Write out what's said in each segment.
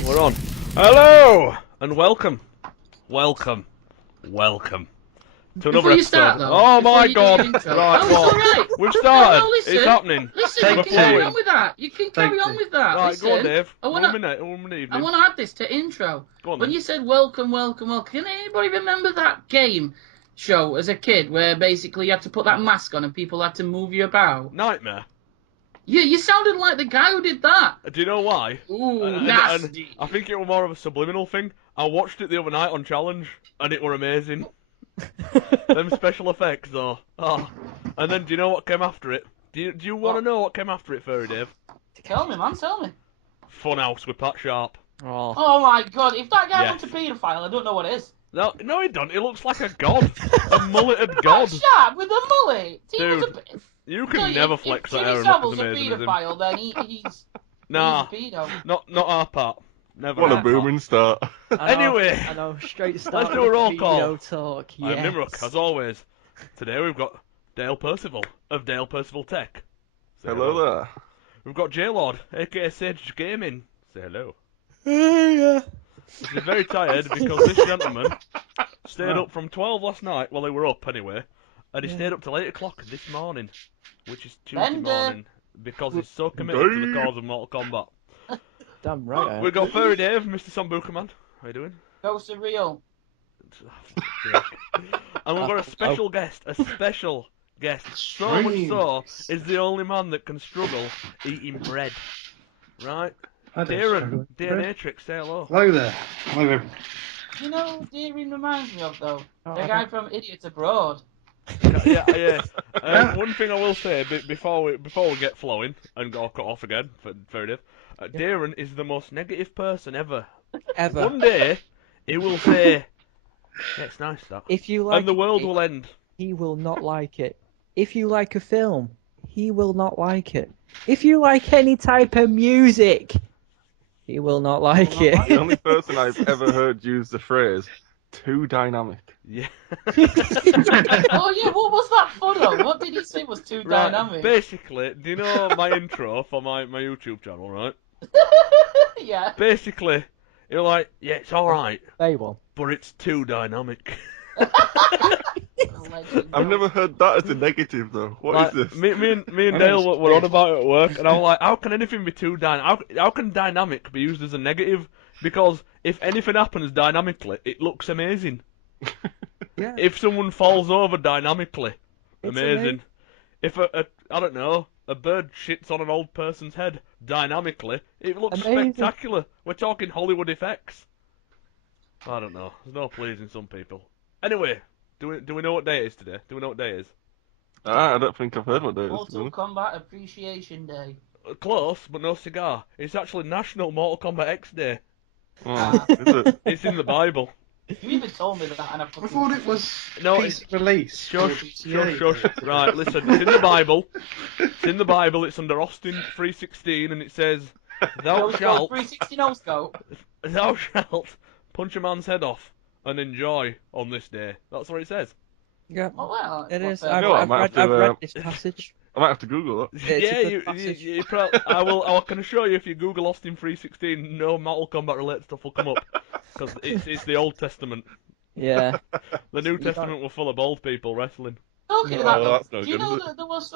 this. We're on. Hello and welcome to another Before you episode. start, though, Oh before my you do God! your intro. Right, Oh, it's well, alright. we've started. No, listen. It's happening. Listen, you Take can carry two. on with that. You can carry on with that. Right, Listen, go on, Dave. I One minute want evening. to add this to intro. Go on, When then. you said welcome, can anybody remember that game show as a kid where basically you had to put that mask on and people had to move you about? Nightmare. Yeah, you sounded like the guy who did that. Do you know why? Ooh, nasty. I think it was more of a subliminal thing. I watched it the other night on Challenge, and it were amazing. Them special effects, though. Oh. And then, do you know what came after it? Do you want to know what came after it, Furry Dave? Tell me, man, tell me. Funhouse with Pat Sharp. Oh my God, if that guy Yes. wants a paedophile, I don't know what it is. No, he don't. He looks like a god. A mulleted god. Sharp with a mullet. Dude, you can So never if flex that Jimmy hair and look Savile's as a amazing as him. paedophile, then he's Nah, he's a pedo. not our part. Never. What a our part. booming start. Anyway, I know, straight start. let's do a roll call. Video talk. I'm Yes. Nimrock, as always. Today we've got Dale Percival of Dale Percival Tech. Say Hello there. We've got J-Lord, aka Sage Gaming. Say hello. Yeah. He's very tired because this gentleman stayed up from 12 last night. Well, they were up anyway. And he stayed up till 8 o'clock this morning, which is Tuesday morning, because he's so committed to the cause of Mortal Kombat. Damn right. We've got Furry Dave, Mr. Sambuca Man. How you doing? Go surreal. And we've got a special guest, So much so, is the only man that can struggle eating bread. Right? Darren, Darrenatrix, say hello. Hello there. Hello there. You know who Darren reminds me of, though? The guy from Idiots Abroad. Yeah. One thing I will say before we get flowing and go cut off again for Furry Dave, Darren is the most negative person ever. Ever. One day, he will say, yeah, it's nice that. If you like And the world it, will end. he will not like it. If you like a film, he will not like it. If you like any type of music, he will not like it. The only person I've ever heard use the phrase "too dynamic." Yeah. Oh yeah, what was that for though? What did he say was too Right, dynamic? basically, do you know my intro for my YouTube channel, right? Yeah. Basically, you're like, yeah, it's alright, They will. but it's too dynamic. I've never heard that as a negative though. What Like, is this? Me and Dale were on about it at work, and I was like, how can anything be too how can dynamic be used as a negative? Because if anything happens dynamically, it looks amazing. Yeah. If someone falls over dynamically, It's amazing. If I don't know, a bird shits on an old person's head dynamically, it looks Amazing. spectacular. We're talking Hollywood effects. I don't know. There's no pleasing some people. Anyway, do we know what day it is today? Do we know what day it is? I don't think I've heard what that is. to be Mortal honest. Kombat Appreciation Day. Close, but no cigar. It's actually National Mortal Kombat X Day. Oh, is it? It's in the Bible. You even told me that, and I I thought it was No, piece of release. Shush. Right, listen, it's in the Bible. It's in the Bible, it's under Austin 3:16, and it says, Thou shalt 360 no scope. punch a man's head off and enjoy on this day. That's what it says. Yeah. Oh well. It is. I've I've, know what, I I've, might read, have I've to, read this passage. I might have to Google that. It's a Yeah, good you passage. I can assure you if you Google Austin 3:16, no Mortal Kombat related stuff will come up. Because it's the Old Testament. Yeah. The New Testament were full of old people wrestling. Talking Yeah. about Oh, that, that's no do you good, know is it? that there was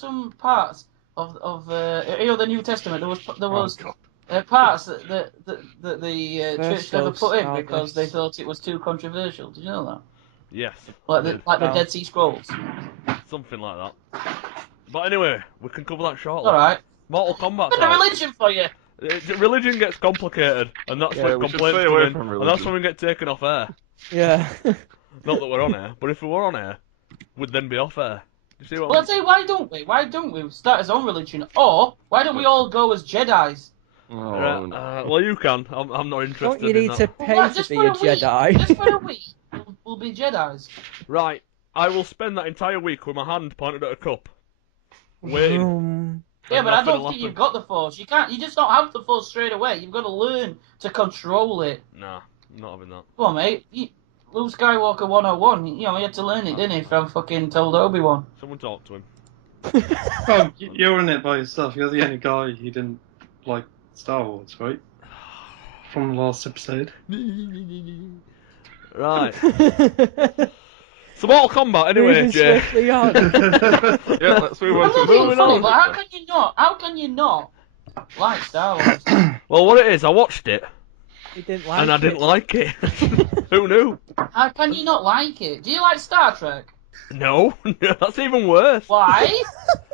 some parts of the New Testament? There was Oh, God. parts that the First church never of put in August. because they thought it was too controversial. Did you know that? Yes. Like I the did. the Dead Sea Scrolls. Something like that. But anyway, we can cover that shortly. All right. Mortal Kombat. Bit of religion for you. Religion gets complicated, and that's Yeah, when we should complaints stay come away in, from and that's religion. when we get taken off air. Yeah. Not that we're on air, but if we were on air, we'd then be off air. Do you see what Well, I I'd say why don't we? Why don't we start his own religion? Or why don't we all go as Jedi's? Oh, mean? no. Well, you can. I'm not interested Don't you in need to that. pay Well, to just be for a a week. Jedi? Just for a week, we'll be Jedi's. Right, I will spend that entire week with my hand pointed at a cup, waiting. Yeah, And but I nothing don't will think you've happen. got the Force. You can't. You just don't have the Force straight away. You've got to learn to control it. Nah, I'm not having that. Come on, mate. Luke Skywalker 101. You know, he had to learn it, didn't he? From fucking told Obi-Wan. Someone talk to him. Well, you're in it by yourself. You're the only guy who didn't like Star Wars, right? from the last episode. Right. So Mortal Kombat, anyway, Moving Jay. swiftly on. Yeah, let's move on I'm to not being moving funny, on. but how can you not? How can you not like Star Wars? Well, what it is, I watched it, He didn't like and I it. didn't like it. Who knew? How can you not like it? Do you like Star Trek? No, that's even worse. Why?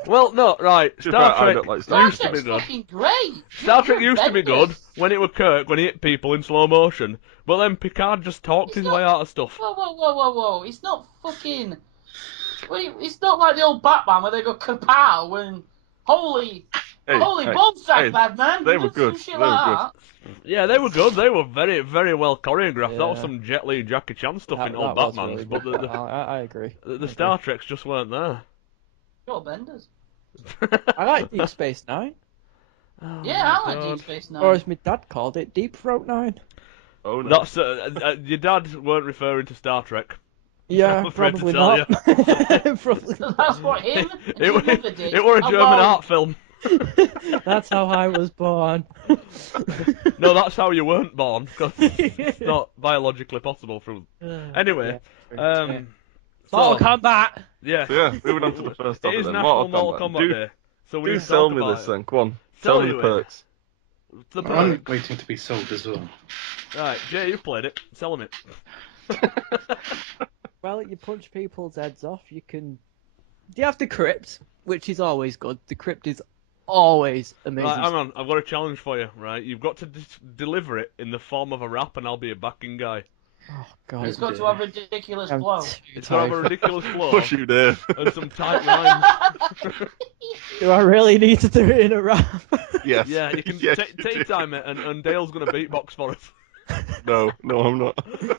Well, no, right. To be fair, I Star don't Trek like Star used to Trek's be good. fucking great. Star Trek You're used to be good Bendis. when it was Kirk, when he hit people in slow motion. But then Picard just talked his It's not- way out of stuff. Whoa. It's not fucking. It's not like the old Batman where they go kapow and holy Hey, bomb strike, hey, bad man. they You were do some good. shit They were like good. that. Yeah, they were good. They were very, very well choreographed. That was Yeah. some Jet Li, Jackie Chan stuff in old was Batmans. really But good. the I agree. the Star Treks just weren't there. Sure, Benders. I like Deep Space Nine, Oh Yeah, my I like God. Deep Space Nine. or as my dad called it, Deep Throat Nine. Oh no. That's your dad weren't referring to Star Trek. Yeah, I'm afraid to probably tell not. Probably not. That's what him and It, his mother did. it were a German alone. art film. That's how I was born. No, that's how you weren't born, because it's not biologically possible. Anyway, Mortal so, Kombat. yeah, So yeah, moving on to the first it topic is then. National Mortal Kombat Day. So we Do need to sell talk me about this it. then. Go on. Sell Tell me you the it. perks. The I'm perks. waiting to be sold as well. Right, Jay, you've played it. Sell them it. Well, you punch people's heads off. You can. You have the crypt, which is always good. The crypt is always amazing. Right, hang on. I've got a challenge for you. Right, you've got to deliver it in the form of a rap, and I'll be a backing guy. Oh God. It's got to have ridiculous I'm flow. too It's got to have a tired. ridiculous flow Push you, Dave. and some tight rhymes. Do I really need to do it in a rap? Yes. Yeah, you can Yes, take you do. time it, and Dale's gonna beatbox for us. No, I'm not.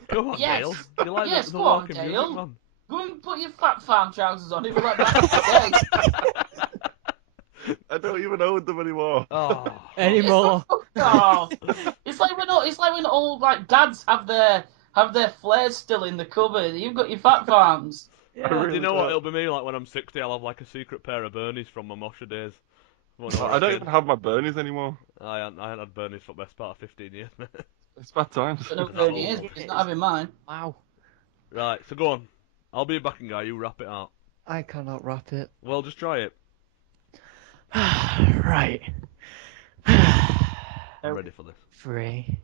Come on, Yes. Dale. You like Yes, the go on, walking Dale. music, man. Go and put your fat farm trousers on if you like back in the day. I don't even own them anymore. Oh. Anymore. Oh, it's like when old like dads have their flares still in the cupboard. You've got your fat farms. I Do really you know what? don't. It'll be me like when I'm 60. I'll have like a secret pair of Bernies from my Mosher days. When I was I a don't kid. even have my Bernies anymore. I hadn't had Bernies for the best part of 15 years. It's bad times. I don't know who he is, but he's not having mine. Wow. Right, so go on. I'll be a backing guy. You wrap it out. I cannot wrap it. Well, just try it. Right. I'm ready for this. 3.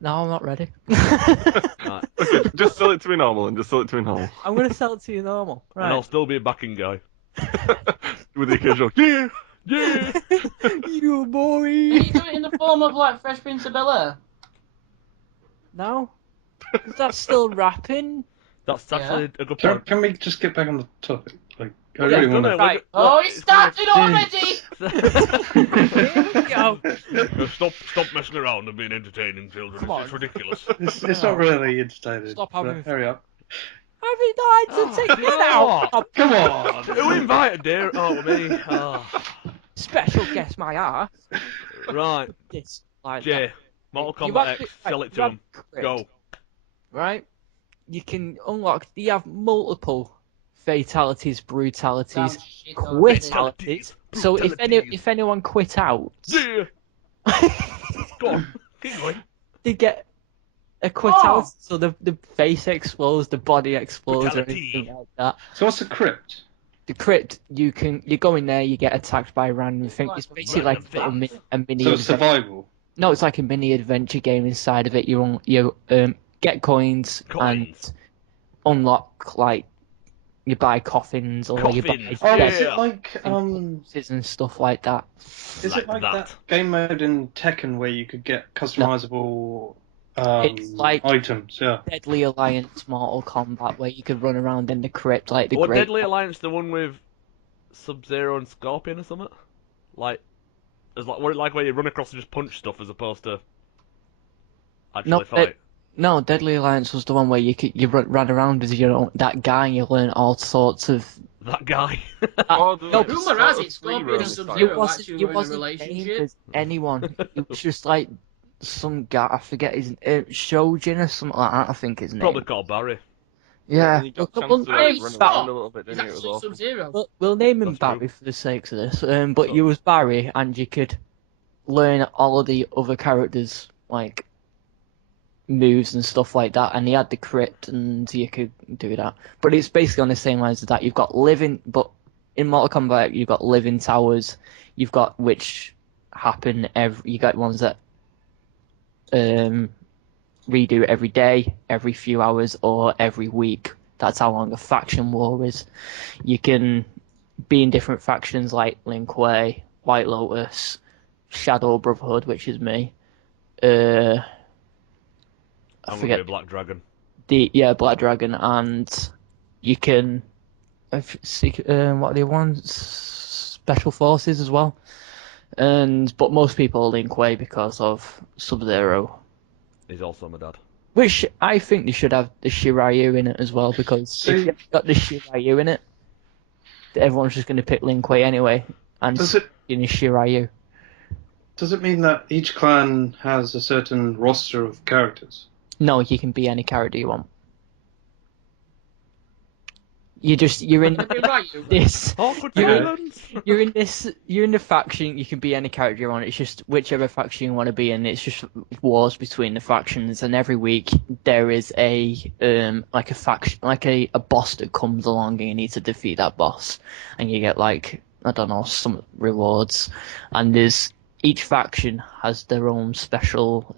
No, I'm not ready. Right. Okay, just sell it to me normal and just sell it to me normal. I'm gonna sell it to you normal. And I'll Right. still be a backing guy. With the occasional, yeah! Yeah! You Can boy. you do it in the form of like Fresh Prince of Bel-Air? No. Is that still rapping? That's actually a good Can, point. can we just get back on the topic? Like, I Yeah, really done want it. to. Right. Oh, it started already! Here we go. Stop messing around and being entertaining, children. Come on. It's ridiculous. It's not really entertaining. Stop but having- hurry up. Have you not to take that out? Oh, Come on! Who invited dear? Oh, me. Oh. special guest my ass. Right, This like Jay. that. Mortal You Kombat have X. to- Sell it you to have him. crypt, Go. Right? You can unlock. You have multiple fatalities, brutalities, Sounds shit already. quitalities. So if anyone quit out, Yeah. Go on. Keep going. they get a quitality. So the face explodes, the body explodes, or Brutality. anything like that. So what's the crypt? The crypt, you go in there, you get attacked by a random thing. It's basically like a mini So it's adventure. survival. No, it's like a mini adventure game inside of it. You get coins and unlock like you buy coffins or you buy Coffins. Oh, Yeah. is it like boxes and stuff like that. is it like that game mode in Tekken where you could get customizable It's like- items? Yeah. Deadly Alliance Mortal Kombat where you could run around in the crypt like the What great. Deadly Alliance? The one with Sub-Zero and Scorpion or something? Like, it's like where you run across and just punch stuff as opposed to actually No, fight. No, Deadly Alliance was the one where you ran around as that guy and you learn all sorts of. That guy. Oh, no, the Rumour has it free Scorpion roam and style. Sub-Zero It wasn't. actually It were in a wasn't relationship. named as anyone. It was just like some guy. I forget his Shojin or something like that. I think his name. Probably called Barry. Yeah. And you got We'll, chance to we'll Hey, name run him stop. around a little bit, He's didn't you? It was actually awesome. Sub-Zero. we'll name him That's Barry true. for the sakes of this. But you was Barry, and you could learn all of the other characters like moves and stuff like that, and he had the crit, and you could do that. But it's basically on the same lines as that. You've got living, but in Mortal Kombat, you've got living towers. You've got which happen every. You got ones that redo every day, every few hours, or every week. That's how long a faction war is. You can be in different factions like Lin Kuei, White Lotus, Shadow Brotherhood, which is me. I I'm forget gonna be Black Dragon. Black Dragon, and you can what are the ones? Special Forces as well. But most people are Lin Kuei because of Sub-Zero. He's also my dad. Which I think they should have the Shiryu in it as well, because if you've got the Shiryu in it, everyone's just going to pick Lin Kuei anyway, and in the Shiryu. Does it mean that each clan has a certain roster of characters? No, you can be any character you want. You're in this. You're in this. You're in the faction. You can be any character you want. It's just whichever faction you want to be in. It's just wars between the factions, and every week there is a like a faction, like a boss that comes along, and you need to defeat that boss, and you get like I don't know some rewards, and there's each faction has their own special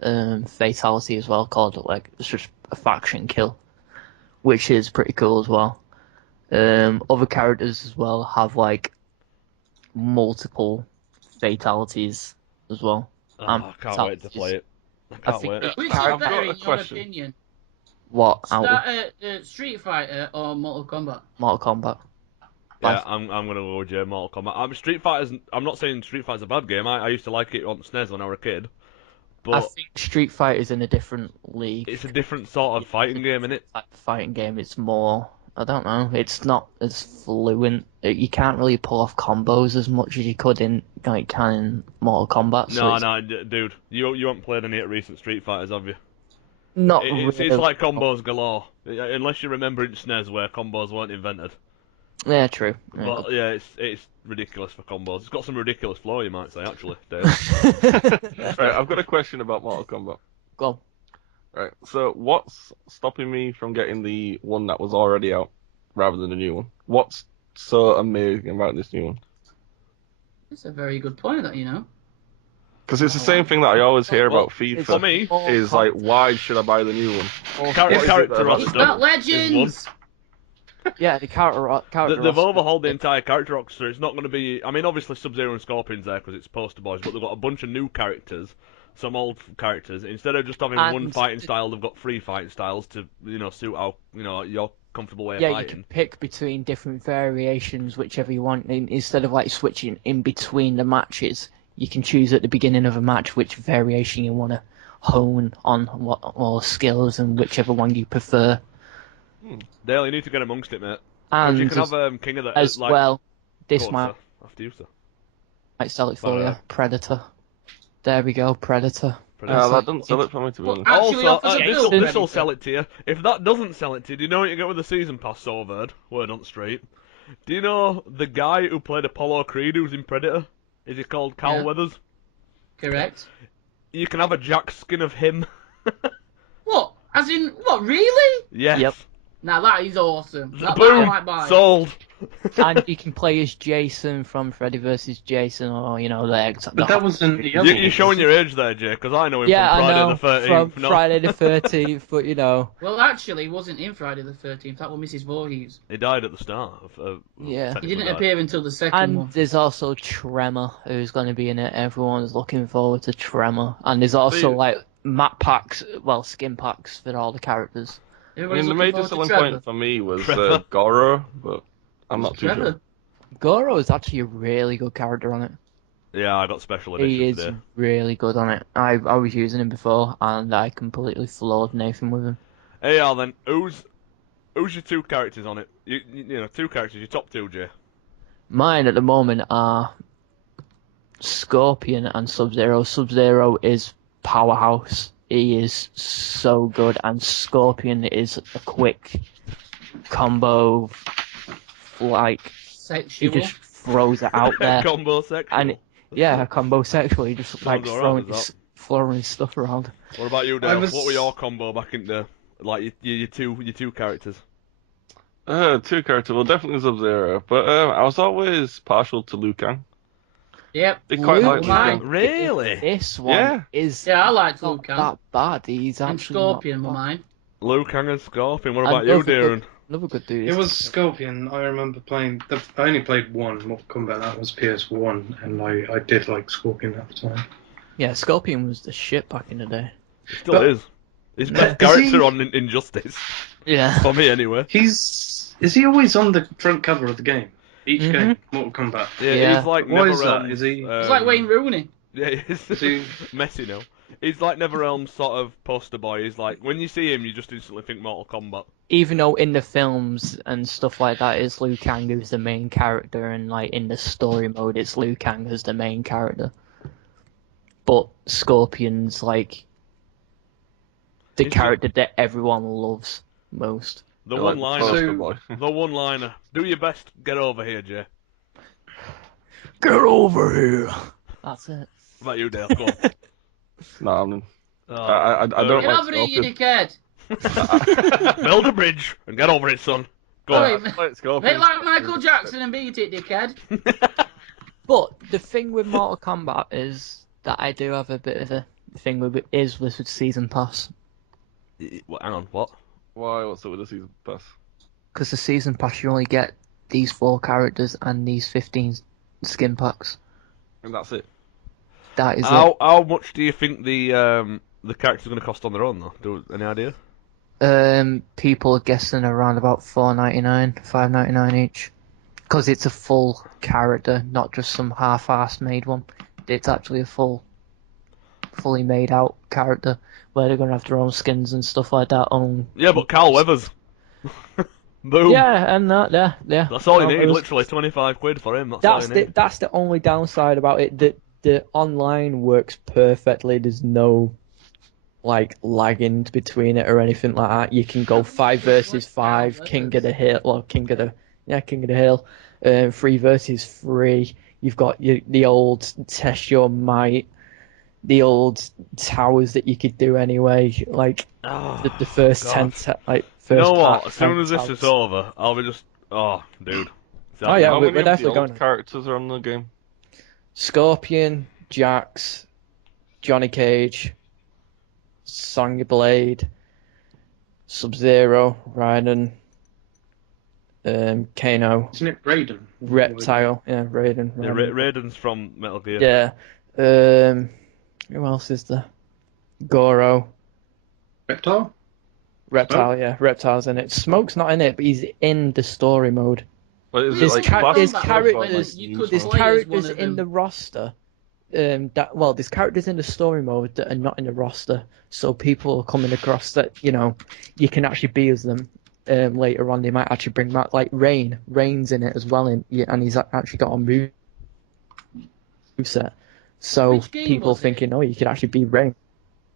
fatality as well, called like it's just a faction kill, which is pretty cool as well. Other characters as well have like multiple fatalities as well. I can't wait to play it. I can't wait. Which is I've better got in a your question. opinion? What? Street Fighter or Mortal Kombat? Mortal Kombat. Yeah, I'm gonna go with Mortal Kombat. Street Fighter's. I'm not saying Street Fighter's a bad game. I used to like it on SNES when I was a kid. But I think Street Fighter's in a different league. it's a different sort of fighting game, innit? Like the fighting game, it's more. I don't know. It's not as fluent. You can't really pull off combos as much as you could in Mortal Kombat. No, dude, you haven't played any of recent Street Fighters, have you? Not It's really. like combos galore, unless you remember in SNES where combos weren't invented. Yeah, true. Yeah, But yeah, it's ridiculous for combos. It's got some ridiculous flow, you might say, actually, Dave. Right, I've got a question about Mortal Kombat. Go on. Right, so what's stopping me from getting the one that was already out rather than the new one? What's so amazing about this new one? That's a very good point, that you know. Because it's the same thing that I always hear about FIFA. For me, is like, why should I buy the new one? character roster. It's got legends. Yeah, the character. They've roster. overhauled the entire character roster. It's not going to be. I mean, obviously Sub-Zero and Scorpion's there because it's poster boys, but they've got a bunch of new characters, some old characters. Instead of just having one fighting style, they've got 3 fighting styles to suit how your comfortable way of fighting. Yeah, you can pick between different variations, whichever you want. Instead of like switching in between the matches, you can choose at the beginning of a match which variation you want to hone on, what skills, and whichever one you prefer. Dale, you need to get amongst it, mate. And you can have King of the as well, this might after you, sir. sell it for you. Predator. There we go, Predator. That doesn't sell it for me, to be honest. Also, this will sell it to you. If that doesn't sell it to you, do you know what you get with the season pass, Solverd? Word on the street. Do you know the guy who played Apollo Creed who's in Predator? Is he called Carl Weathers? Correct. You can have a Jack skin of him. What? As in, what, really? Yes. Yep. Now that is awesome. That Boom! I might buy. Sold! And you can play as Jason from Freddy vs. Jason, or But that wasn't the other. You're showing your age there, Jay, because I know him yeah, from Friday I know, the 13th. from Friday the 13th, but Well, actually, he wasn't in Friday the 13th. That was Mrs. Voorhees. He died at the start. Yeah. He didn't appear until the second And one. there's also Tremor, who's going to be in it. Everyone's looking forward to Tremor. And there's also like map packs, skin packs for all the characters. I mean, the major selling point for me was Goro, but I'm not too sure. Goro is actually a really good character on it. Yeah, I got special edition He is today. really good on it. I was using him before, and I completely floored Nathan with him. Hey, Al, then, who's your 2 characters on it? You know, 2 characters, your top 2, Jay. Mine at the moment are Scorpion and Sub-Zero. Sub-Zero is powerhouse. He is so good, and Scorpion is a quick combo, like Sexual. he just throws it out there. Combo sexual. And a combo sexual. He just like Sounds alright, throwing his stuff around. What about you, Dale? What were your combo back in the like your two characters? Two characters, well, definitely Sub-Zero, but I was always partial to Liu Kang. Yep. They quite like Liu Liu Kang. Kang. Really? This one is I like Liu not Kang. that bad. He's And actually Scorpion not were bad. mine. Liu Kang and Scorpion. What about you, Darren? Another good dude. It was Scorpion. I remember playing. I only played one Mortal Kombat. That was PS1, and I did like Scorpion at the time. Yeah, Scorpion was the shit back in the day. He still is. His best character on Injustice. Yeah. For me, anyway. Is he always on the front cover of the game? Each game, Mortal Kombat. Yeah, he's like Why is NetherRealm's, that? Is he? He's like Wayne Rooney. Yeah, he's he... messy now. He's like NetherRealm's sort of poster boy. He's like, when you see him, you just instantly think Mortal Kombat. Even though in the films and stuff like that, it's Liu Kang who's the main character, and like in the story mode, it's Liu Kang who's the main character. But Scorpion's like the character that everyone loves most. The one-liner. Do your best. Get over here, Jay. Get over here. That's it. What about you, Dale? Go on. No, I mean, I don't Get like over here, you Scorpion. dickhead. Build a bridge and get over it, son. Go on. Make like Michael Jackson and beat it, dickhead. But the thing with Mortal Kombat is that I do have a bit of a thing with Season Pass. Hang on, what? Why? What's up with the Season Pass? Because the Season Pass, you only get these 4 characters and these 15 skin packs. And that's it. That is it. How much do you think the characters are going to cost on their own, though? Any idea? People are guessing around about $4.99, $5.99 each. Because it's a full character, not just some half-assed made one. It's actually a fully made out character where they're going to have their own skins and stuff like that. Yeah, but Carl Weathers. Boom. Yeah, and that, yeah. That's all you need, literally £25 for him. That's all you need. That's the only downside about it. The online works perfectly. There's no like lagging between it or anything like that. You can go 5 versus 5, King of the Hill, King of the Hill, 3 versus 3. You've got the old test your might, the old towers that you could do anyway, like the first God. 10, like first. You know what? part, As soon as this towers. is over, I'll be just dude. Oh yeah, How we're many of definitely the old going. characters are on the game? Scorpion, Jax, Johnny Cage, Sonya Blade, Sub-Zero, Raiden, Kano. Isn't it Raiden? Reptile, yeah, Raiden. Yeah, Raiden's from Metal Gear. Yeah. Who else is there? Goro. Reptile? Reptile, yeah. Reptile's in it. Smoke's not in it, but he's in the story mode. But is There's it like there's classic characters, or like could there's usual? play as characters one of in the them. roster. There's characters in the story mode that are not in the roster, so people are coming across that you can actually be as them. Later on, they might actually bring back like Rain. Rain's in it as well, and he's actually got a moveset. So Which game people was it? thinking, oh, you could actually be Rain.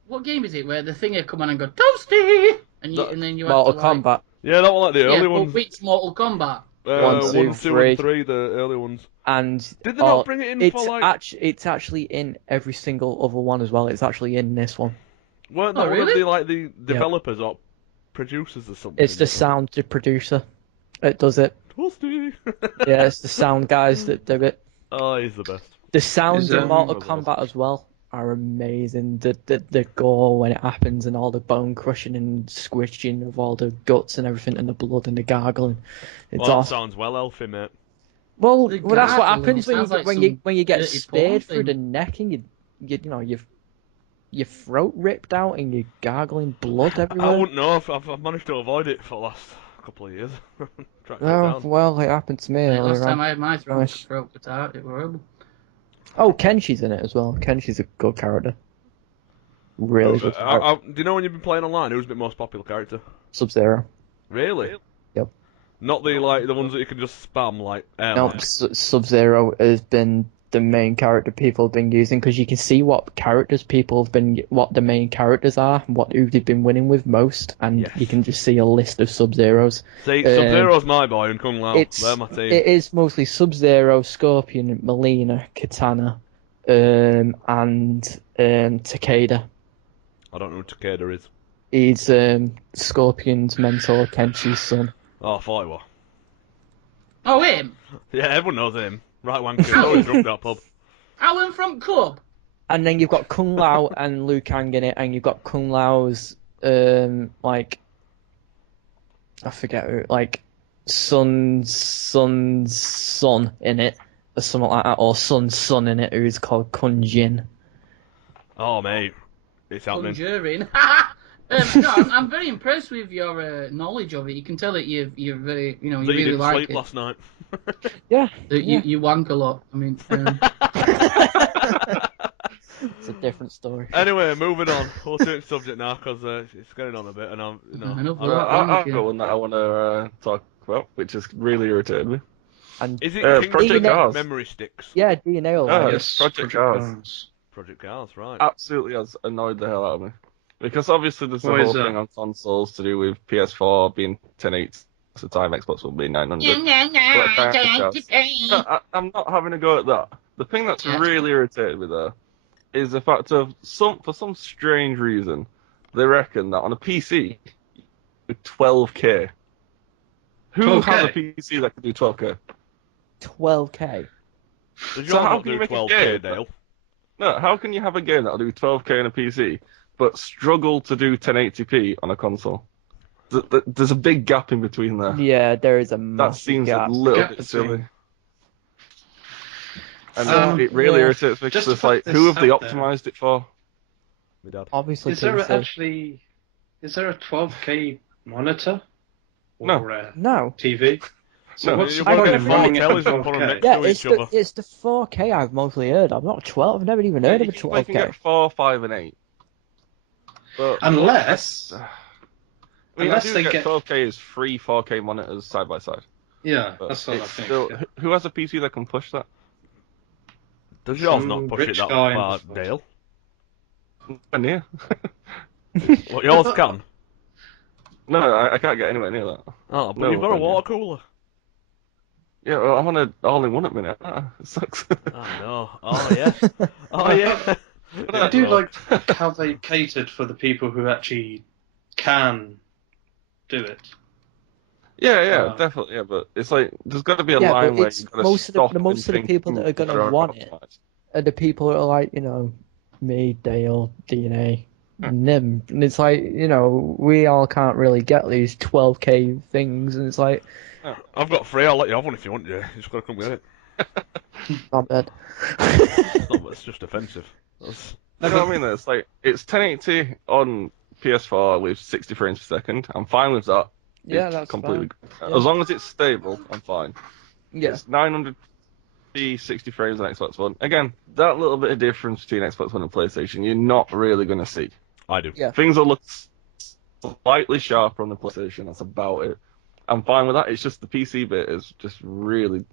What game is it where the thing would come on and go toasty, and then you have Mortal to like... Kombat. Yeah, that one like the early Yeah, ones. but which Mortal Kombat? 1, 2, 1, 2, 3. and 3, the early ones. And Did they not bring it in for like? it's actually in every single other one as well. It's actually in this one. Weren't Oh, that one of really? the like the developers or producers or something? It's the sound producer. It does it. Toasty. Yeah, it's the sound guys that do it. Oh, he's the best. The sounds Is, in Mortal was Kombat as well are amazing. The gore when it happens and all the bone crushing and squishing of all the guts and everything and the blood and the gargling. It's Well, that awesome. sounds well healthy, mate. Well, The that's what gargling happens when sounds like you get dirty speared porn through the thing. neck and your throat ripped out and you're gargling blood everywhere. I wouldn't know if I've managed to avoid it for the last couple of years. Tracked it Oh, down. well, it happened to me earlier Last time on. I had my Nice. throat cut out, it was horrible. Oh, Kenshi's in it as well. Kenshi's a good character. Really good character. Do you know when you've been playing online, who's the most popular character? Sub-Zero. Really? Yep. Not the ones that you can just spam like No, airline. Sub-Zero has been the main character people have been using because you can see what characters people have been, what the main characters are, who they've been winning with most, and Yes. you can just see a list of Sub-Zeros. See, Sub-Zero's my boy and Kung Lao. It's They're my team. it is mostly Sub-Zero, Scorpion, Melina, Katana, and Takeda. I don't know who Takeda is. He's Scorpion's mentor, Kenshi's son. Oh, I thought he was. Oh, him? Yeah, everyone knows him. Right, wanker. Always drunk that pub. Alan from Club? And then you've got Kung Lao and Liu Kang in it, and you've got Kung Lao's, like, I forget who, like, son's son in it, or something like that, or son's son in it, who's called Kun Jin. Oh, mate. It's happening. Conjuring. No, I'm very impressed with your knowledge of it. You can tell that you're very, you That really you didn't like sleep it. last night. Yeah. That you wank a lot. I mean, It's a different story. Anyway, moving on. We'll change subject now because it's going on a bit, and I've I've got one that I want to talk about, which has really irritated me. And Is it Project Cars. memory sticks? yeah, do you know? Oh, Like, yes, Project Cars. Project Cars, right? Absolutely has annoyed the hell out of me. Because obviously there's the Why is whole that? thing on consoles to do with PS4 being 1080 at the time, Xbox will be 900. I'm not having a go at that. The thing that's really irritated me there is the fact of for some strange reason they reckon that on a PC with 12K. Who 12K? has a PC that can do 12K? 12K. Does So yours how not can you do make a 12K, game? Dale? No, how can you have a game that'll do 12K on a PC but struggle to do 1080p on a console? There's a big gap in between there. Yeah, there is a That massive seems gap. a little Gap bit between- silly. And it really yeah. irritates me because Just to it's like, put who this have they out there. optimized it for? My dad. Obviously, Is there PC. is there a 12K monitor? Or No. a No. TV? So No, what's you the I plug point in of in front of running the it at tellies and put them 12K? next Yeah, to it's each other. it's the 4K I've mostly heard. I've not 12. I've never even heard of a You can 12K. get 4, 5, and 8. But Unless, I mean, unless I do they get get 12K is 3 4K monitors side by side. yeah, But that's what I it's think. still, yeah. who has a PC that can push that? Does yours Some not push it rich that guy in far, the- Dale? Nowhere near. What, yours can? No, I can't get anywhere near that. Oh, but No, you've got a thank you. water cooler. Yeah, well, I'm on a all-in-one at the minute. It sucks. Oh, no. Oh, yeah. Oh, yeah. I do like how they catered for the people who actually can do it. Yeah, definitely. Yeah, but it's like there's got to be a Yeah, line but where it's you've got to most of stop the most of and the think, people that are "Ooh, gonna want it optimized." are the people that are like, me, Dale, DNA, Nim. And it's like, we all can't really get these 12K things, and it's like, I've got 3. I'll let you have one if you want, yeah. You just got to come get it. not bad. It's just offensive. That's... You know what I mean? Though? It's like it's 1080 on PS4 with 60 frames per second. I'm fine with that. Yeah, It's that's completely. fine. As long as it's stable, I'm fine. Yeah. It's 900p 60 frames on Xbox One. Again, that little bit of difference between Xbox One and PlayStation, you're not really going to see. I do. Yeah. Things will look slightly sharper on the PlayStation. That's about it. I'm fine with that. It's just the PC bit is just really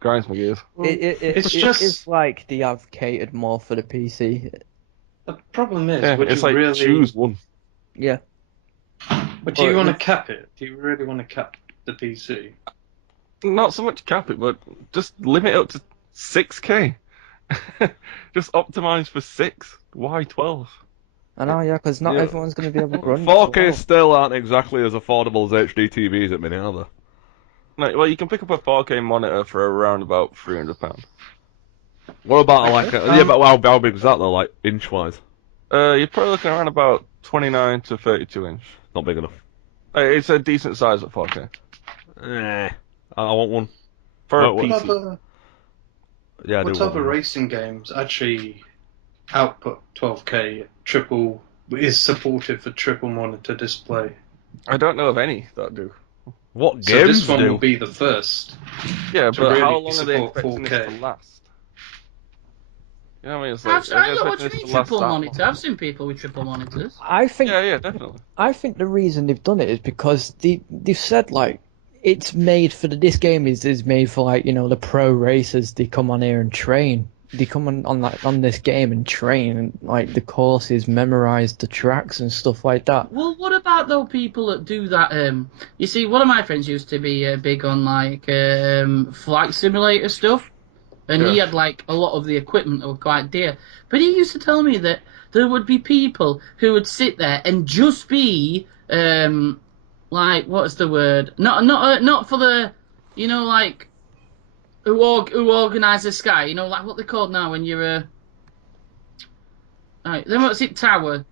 grinds my gears. It's like they have catered more for the PC. The problem is, Yeah, would it's you like really? choose one. Yeah. But do you Or want to if- cap it? Do you really want to cap the PC? Not so much cap it, but just limit it up to 6K. Just optimize for 6. Why 12? I know, yeah, because not Yeah. everyone's going to be able to run it. 4K still aren't exactly as affordable as HD TVs at minute, are they? No, well, you can pick up a 4K monitor for around about £300. What about but how big is that though, like inch-wise? You're probably looking around about 29 to 32 inch. Not big enough. It's a decent size at 4K. I want one. For a Oh, what- What PC. other, Yeah, I do what want other one. racing games actually output 12K triple is supported for triple monitor display? I don't know of any that do. What So games this one do? will be the first. Yeah, To but really how long are they support expecting 4K? this to last? You know what I mean? It's What do are they you expecting this mean to last triple that monitor? long? I've seen people with triple monitors. I think Yeah, definitely. I think the reason they've done it is because they've said like it's made for this game is made for like the pro racers. They come on here and train. They come on this game and train and like the courses, memorize the tracks and stuff like that. Well, what about though people that do that? You see, one of my friends used to be big on like flight simulator stuff. and he had like a lot of the equipment that were quite dear. But he used to tell me that there would be people who would sit there and just be like, what's the word? Not for the, you know, like who organise the sky. You know, like what they're called now when you're right, then what's it? Tower.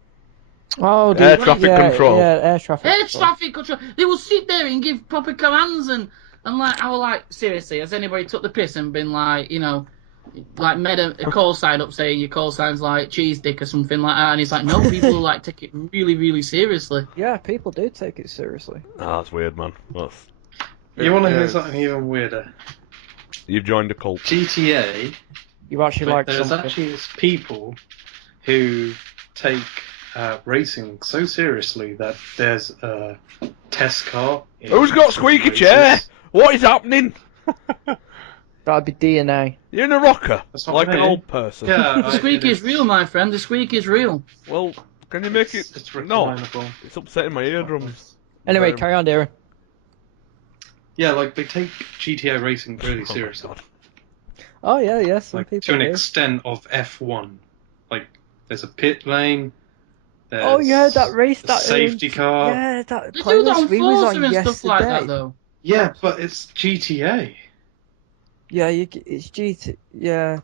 Oh, air traffic control. Yeah, air traffic Air control. traffic control. They will sit there and give proper commands and like, I was like, seriously, has anybody took the piss and been like, you know, like made a call sign up saying your call sign's like cheese dick or something like that? And he's like, no, people like take it really, really seriously. Yeah, people do take it seriously. Ah, that's weird, man. You want to hear something even weirder? You've joined a cult. GTA. You actually But like there's something. actually people who take racing so seriously that there's a test car. Who's got squeaky chair? What is happening? That'd be DNA. You're in a rocker, That's not like an me. old person. Yeah, The squeak is real, my friend. The squeak is real. Well, can you make it? It's No, reclinable. it's upsetting my eardrums. Anyway, carry on, Darren. Yeah, like they take GTA racing really Oh my seriously. God. Oh yeah, some Like, people to an do. extent of F1. Like, there's a pit lane. There's Oh yeah, that race, a that safety car. Yeah, that They do that on playlist we was Forza on and yesterday. stuff like that, though. Yeah, but it's GTA. Yeah, it's GT. Yeah,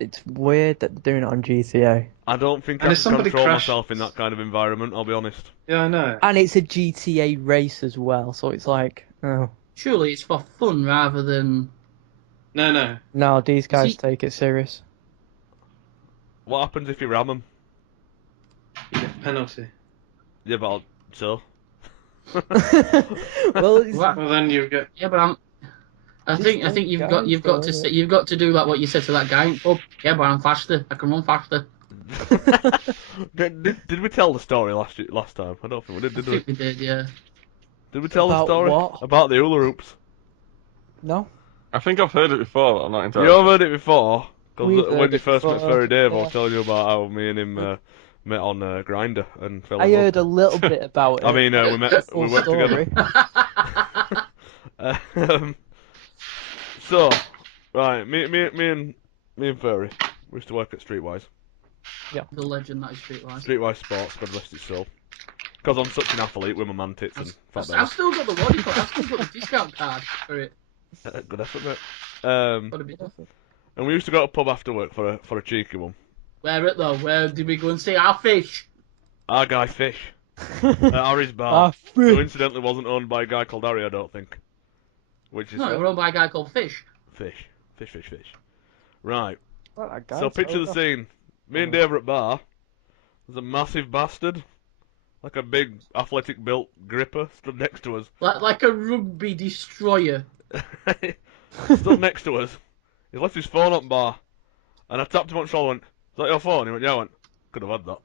it's weird that they're doing it on GTA. I don't think And I if can somebody control crashes- myself in that kind of environment, I'll be honest. Yeah, I know. And it's a GTA race as well, so it's like, oh Surely it's for fun rather than. No. no, these guys See- take it serious. What happens if you ram them? You get a penalty. Yeah, but so? Well, it's, What? Well, then you get. Yeah, but I think you've got to do like what you said to that guy. Oh, yeah, but I'm faster. I can run faster. did we tell the story last time? I don't think we did I we? think we did, yeah. Did we tell the About story what? about the hula hoops? no. I think I've heard it before, but I'm not entirely You sure. have heard it before, We've because when heard you it first met before, Furry Dave, I yeah. was telling you about how me and him met on Grindr and fell I in love. heard a little bit about it. I mean, we met, Full we worked story. together. So, right, me and Furry, we used to work at Streetwise. The legend that is Streetwise. Streetwise Sports, God rest its soul. Because I'm such an athlete with my man tits and fat I've belly. still got the what do you call it? I've still got the discount card for it. Good effort, mate. Gotta be done. And we used to go to a pub after work for a cheeky one. Where it though? Where did we go and see our fish? Our guy Fish at Harry's bar, Ah, who incidentally wasn't owned by a guy called Harry, I don't think. Which is No, we're owned by a guy called Fish. Fish. Right. Well, that guy So picture the told us. scene. Me and Dave are at bar. There's a massive bastard, like a big athletic built gripper, stood next to us. Like a rugby destroyer. Stood next to us. He left his phone up bar, and I tapped him on the shoulder. And went, "Is that your phone?" He went, "Yeah." I went, "Could have had that."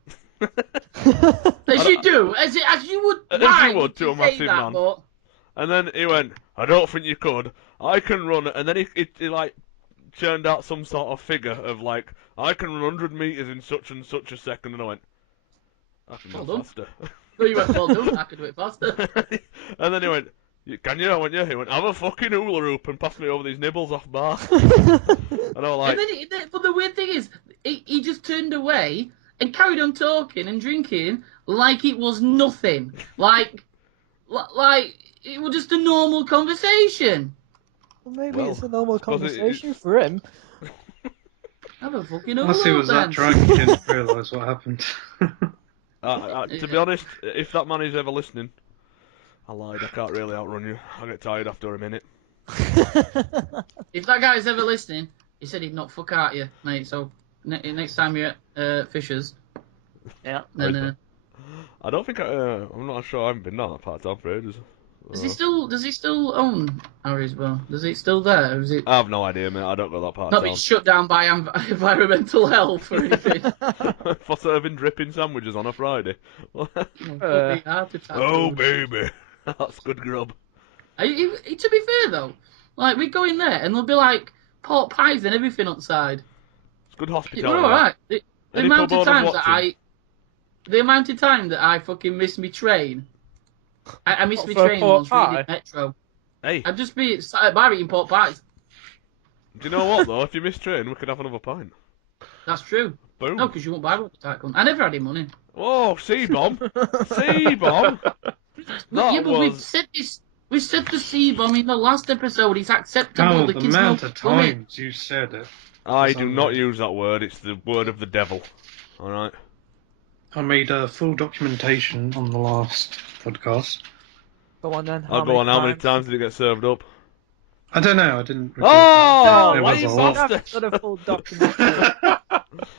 As you do, as you would. As like you would to a say massive that, man. But... And then he went, "I don't think you could. I can run." And then he like churned out some sort of figure of like, "I can run 100 meters in such and such a second." And I went, "I can Well go done. faster." No, you went, well done, I could do it faster. And then he went, "Can you?" I went, "Yeah." He went, "Have a fucking hula hoop," and passed me over these nibbles off bar. And I was like, And then, but the weird thing is, he just turned away and carried on talking and drinking like it was nothing. Like it was just a normal conversation. Well, maybe Well, it's a normal suppose conversation for him. Have a fucking Unless he was that drunk, he didn't realise what happened. to be honest, if that man is ever listening, I lied. I can't really outrun you. I get tired after a minute. If that guy's ever listening, he said he'd not fuck out you, mate. So next time you're at Fisher's, yeah, no. I don't think I'm not sure. I haven't been down that part of town for ages. Does he still own Harrisville? Is it still there? Or is it I have no idea, mate. I don't go that part not of been town. shut down by environmental health or anything? For serving dripping sandwiches on a Friday. Heart attack. Oh, baby. That's good grub. To be fair though, like we go in there and there'll be like pork pies and everything outside. It's good We're hospitality. all right. The Any amount pub of owners times watching? the amount of time that I fucking miss me train. I missed What, my for a train pork once reading pie? Metro. Hey, I'd just be sat at bar eating pork pies. Do you know what though? If you miss train, we could have another pint. That's true. Boom. No, because you won't buy one with the tycoon. I never had any money. Whoa, C-bomb. C-bomb. Yeah, but we've was... said this. We said the C-bomb in the last episode. It's acceptable. Oh, the the kids amount know of it's funny. times you said it. I do not use that word. It's the word of the devil. Alright? I made a full documentation on the last podcast. Go on then. I'll go on. How many times did it get served up? I don't know. I didn't. record Oh, that. It why was you a lot. bastard? Got a full documentary.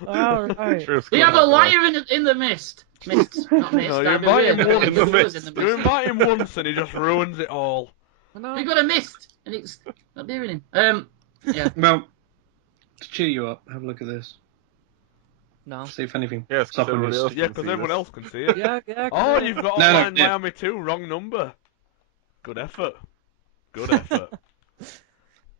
Oh, right. We have a liar in the mist. Mist, not mist. No, you that'd be invite weird. him once. In the mist. In the You mist. invite him once and he just ruins it all. We got a mist, and it's not doing him. Yeah. Well, to cheer you up, have a look at this. No. See if anything. Yes, pops up on everybody your else Yeah, can because see everyone this. else can see it. Yeah. Oh, you've got No, online yeah. Miami 2, wrong number. Good effort. Good effort.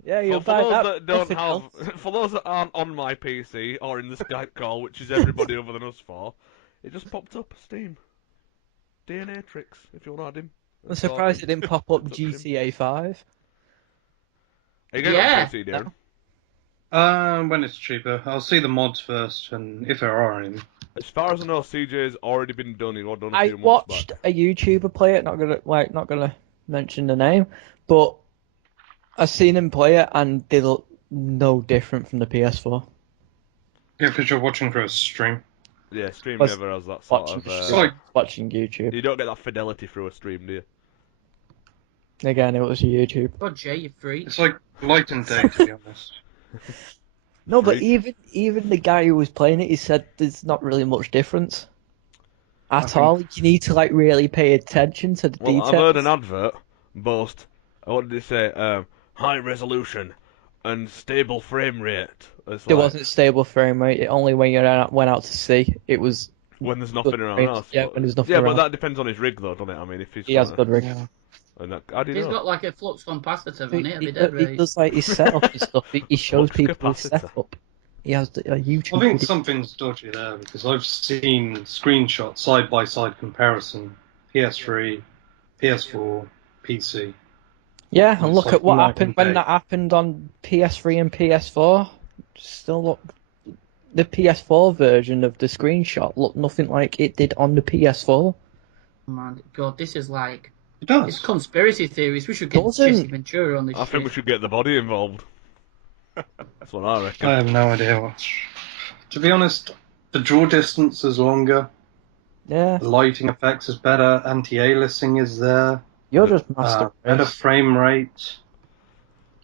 Yeah, you'll For buy those that. that don't difficult. have, for those that aren't on my PC or in the Skype call, which is everybody other than us four, it just popped up Steam. DNA tricks, if you want to add him. I'm surprised it didn't pop up Touch him. GTA 5. Are you getting Yeah. on PC, Darren? When it's cheaper, I'll see the mods first, and if there are any. As far as I know, CJ's already been done. He got done a I few months watched back. a YouTuber play it. Not gonna mention the name, but I've seen him play it, and they look no different from the PS4. Yeah, because you're watching for a stream. Yeah, stream Was never has that sort Watching, of. It's like- watching YouTube. You don't get that fidelity through a stream, do you? Again, it was a YouTube. God, Jay, you're free. It's like light and day, to be honest. No, but Freak. even the guy who was playing it, he said there's not really much difference at think- all. You need to pay pay attention to the Well, details. I've heard an advert boast. What did it say? High resolution and stable frame rate. It's There like, wasn't stable frame rate. It only when you went out to sea. It was when there's nothing good around frames. us. Yeah, but- when there's nothing yeah, around. but that depends on his rig, though, doesn't it? I mean, if he's He has got good rig. and that, how do you He's know? got like a flux capacitor He, on it. It'd he, be dead he right. does his setup and stuff. He shows Flux people his capacitor. setup. He has a YouTube I think video. something's dodgy there, because I've seen screenshots, side-by-side comparison, PS3, PS4, PC. Yeah, and It's look like at what night happened and when day. that happened on PS3 and PS4. Still look, the PS4 version of the screenshot looked nothing like it did on the PS4. Man, God, this is like It does. it's conspiracy theories. We should get Doesn't. Jesse Ventura on this. I think we should get the body involved. That's what I reckon. I have no idea what. To be honest, the draw distance is longer, Yeah, the lighting effects is better, anti-aliasing is there, you're just master better race. frame rate.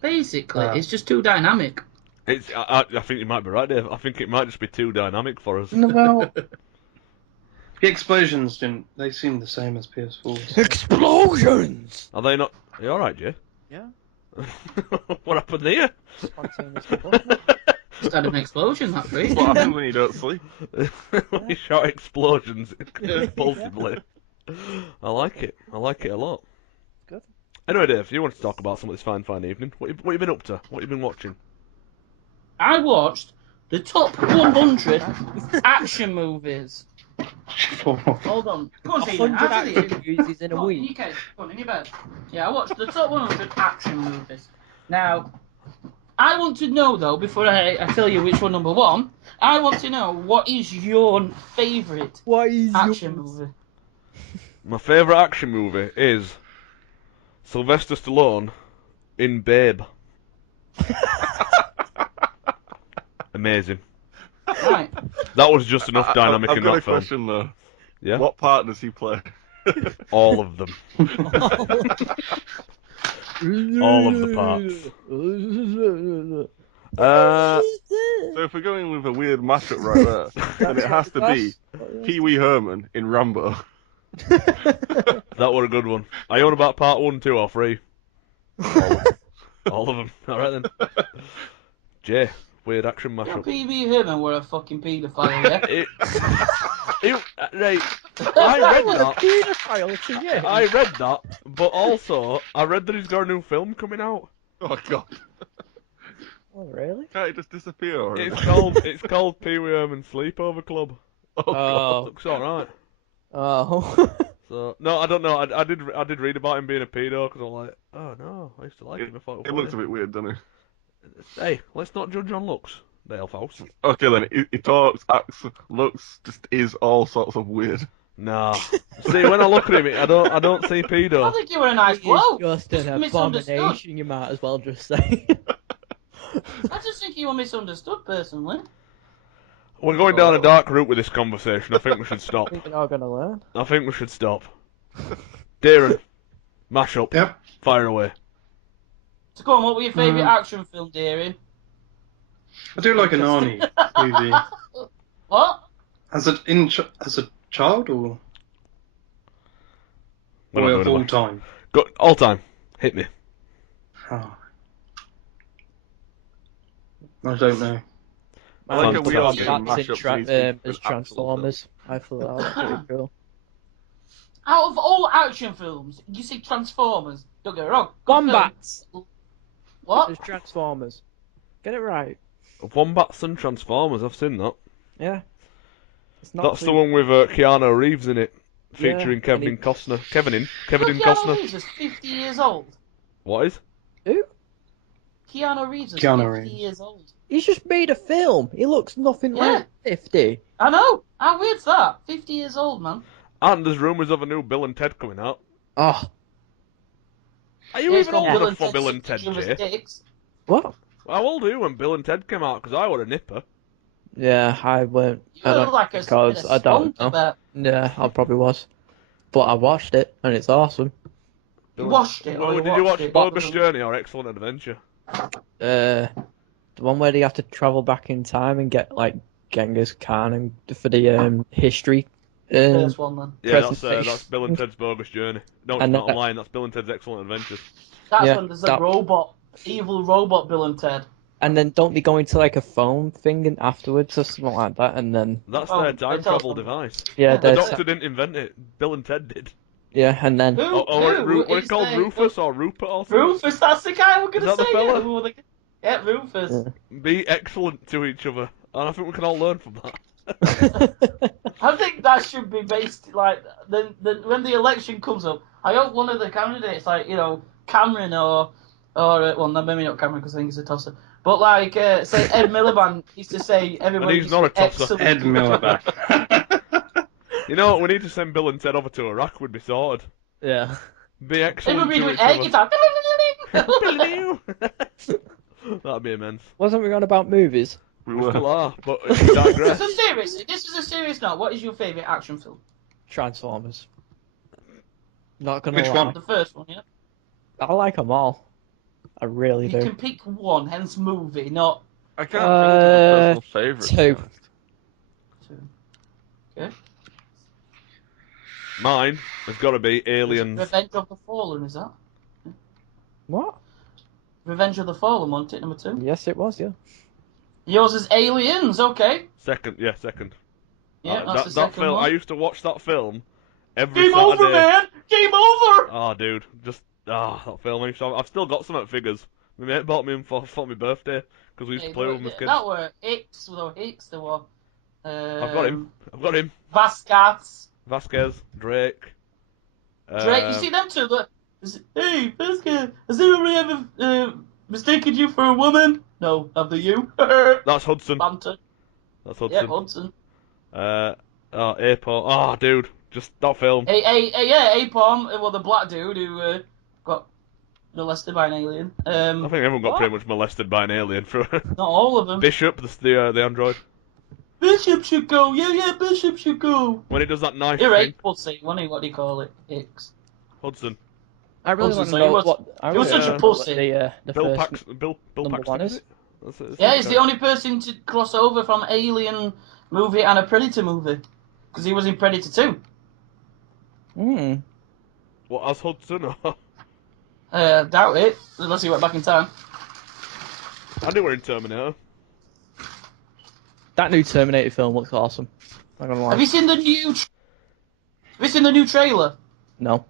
Basically, Uh, it's just too dynamic. I think you might be right, Dave. I think it might just be too dynamic for us. No, well, the explosions didn't. They seemed the same as PS4. Explosions! Are they not? Are you alright, Jay? Yeah. What happened there? Spontaneous combustion. Just had an explosion. That's great. What happens when you don't sleep? We shout explosions impulsively. I like it. I like it a lot. Good. Anyway, Dave, you want to talk about some of this fine evening? What you been up to? What you been watching? I watched the top 100 action movies. Hold on. Go on, Stephen. 100 Answer these. action movies in a Go on, in week. your case. Go on, in your bed. Yeah, I watched the top 100 action movies. Now, I want to know, though, before I tell you which one number one, I want to know what is your favourite What is action movie? My favourite action movie is Sylvester Stallone in Babe. Amazing. Right. That was just enough dynamic I've in got that a film. question though. Yeah? What part does he play? All of them. All of the parts. So if we're going with a weird mashup right there, then it has to be Pee Wee Herman in Rambo. That were a good one. Are you on about part 1, 2, or 3? All of them. Alright then. Jay, weird action Well, mashup. P.B. Herman were a fucking paedophile, yeah? Right, I read that. Pedophile to you. I read that, but also I read that he's got a new film coming out. Oh god. Oh, really? Can't it just disappear already? It's called Pee Wee Herman Sleepover Club. Oh. Looks alright. Oh. So no, I don't know. I did read about him being a pedo because I'm like, oh no, I used to like him. I thought It looks a bit weird, doesn't it? Hey, let's not judge on looks, Dale Faust. Okay then, he talks, acts, looks, just is all sorts of weird. Nah. See, when I look at him, I don't see I pedo. think you were a nice He is bloke. just an misunderstood. abomination, you might as well just say. I just think you were misunderstood, personally. We're going down a dark route with this conversation. I think we should stop. I think we're not going to learn. I think we should stop. Darren, mash up. Yep. Fire away. So go on, what were your favourite action film, dearie? I do like an Arnie movie. What? As a child or We're not of doing all it. time? Go, all time. Hit me. Oh. I don't know. I like how we all do That's in mashups of these as with Transformers. I thought that was pretty cool. Out of all action films, you see Transformers. Don't get me wrong. good Kombat! film. What? It's Transformers. Get it right. Wombats and Transformers, I've seen that. Yeah. It's not That's the one with Keanu Reeves in it, featuring Yeah, Kevin and he- Costner. Kevin Keanu Costner. Reeves is 50 years old. What is? Who? Keanu Reeves is Keanu 50 Reeves. years old. He's just made a film. He looks nothing Yeah. like 50. I know. How weird's that? 50 years old, man. And there's rumours of a new Bill and Ted coming out. Oh. Are you It's even got old Bill enough for Bill and Ted, sucking each other's Jay? dicks. What? How old are you when Bill and Ted came out? Because I was a nipper. Yeah, I went. You I look don't like a because I don't know. About. Yeah, I probably was. But I watched it, and it's awesome. You watched it. Well, or did you watch it? Bogus Journey or Excellent Adventure? The one where they have to travel back in time and get like Genghis Khan and for the history. First one, then. Yeah, that's Presentation. Bill and Ted's Bogus Journey. No, it's And not that- a line. That's Bill and Ted's Excellent Adventures. That's Yeah, when there's a that- robot, evil robot Bill and Ted. And then don't they go into like a phone thing and afterwards or something like that? And then That's Oh, their they time tell travel them. device. yeah, The there's Doctor didn't invent it. Bill and Ted did. yeah, and then Who? What is it called? the- Rufus or Rupert or something? Rufus, that's the guy we're going Is to that the say. fella? Who were the- Yeah, Rufus. Yeah. Be excellent to each other, and I think we can all learn from that. I think that should be based, like, when the election comes up, I hope one of the candidates, like, Cameron or well, no, maybe not Cameron because I think he's a tosser, but like, say Ed Miliband used to say everybody. And he's not a tosser. excellent Ed to each other. Miliband. You know what? We need to send Bill and Ted over to Iraq. We'd be sorted. yeah. Be excellent Everybody to with each air other. guitar. That'd be immense. Wasn't we on about movies? We We were. still are, but if you digress. So seriously, this is a serious note. What is your favourite action film? Transformers. Not gonna Which lie. one? The first one, yeah. I like them all. I really You do. can pick one, hence movie, not I can't think of a personal favourite. two. two. Okay. Mine has got to be Aliens. Revenge of the Fallen, is that? What? Revenge of the Fallen, wasn't it? Number 2. Yes, it was. Yeah. Yours is Aliens. Okay. Second, yeah, second. Yeah, that's that, the second film. one. I used to watch that film every Game Saturday. over, man! Game over! Oh, dude, that film. I've still got some at figures. My mate bought me them for my birthday because we used to play with them as kids. That were Hicks, though. Hicks, there were. I've got him. Vasquez. Vasquez, Drake. Drake, you see them two? Hey, Vasquez, has anybody ever mistaken you for a woman? No, have they you? That's Hudson. Banter. That's Yeah, Hudson. Hudson. Airport. Oh, dude, just that film. Apom, well, the black dude who got molested by an alien. I think everyone got what? pretty much molested by an alien. For Not all of them. Bishop, the android. Bishop should go. Yeah, Bishop should go. When he does that knife You're thing. eight pussy. What do you call it? Hicks. Hudson. I really want to So know he was- what. I he was really such a wanna know what pussy. The Bill first Bill number Paxton. one Is is. it? That's Yeah, he's the only person to cross over from Alien movie and a Predator movie. Because he was in Predator 2. Hmm. What, as Hudson? Or... Doubt it. Unless he went back in time. I knew we were in Terminator. That new Terminator film looks awesome. Not gonna lie. Have you seen the new trailer? No.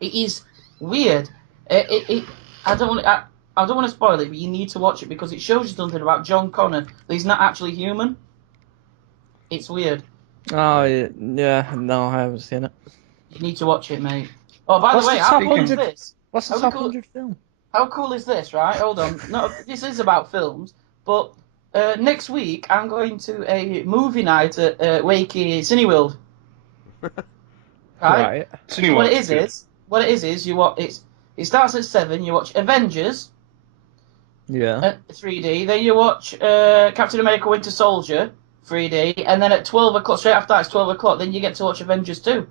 It is weird. I don't want to spoil it, but you need to watch it because it shows you something about John Connor that he's not actually human. It's weird. Oh yeah. No, I haven't seen it. You need to watch it, mate. Oh, by What's the way, the how top cool is 100? this? What's the How top cool- 100 film? How cool is this, right? Hold on. No, this is about films, but next week I'm going to a movie night at Wakey Cineworld. Right? So what it is you watch. It starts at 7. You watch Avengers. Yeah. 3D. Then you watch Captain America: Winter Soldier 3D, and then at 12 o'clock, straight after that, it's 12 o'clock. Then you get to watch Avengers 2.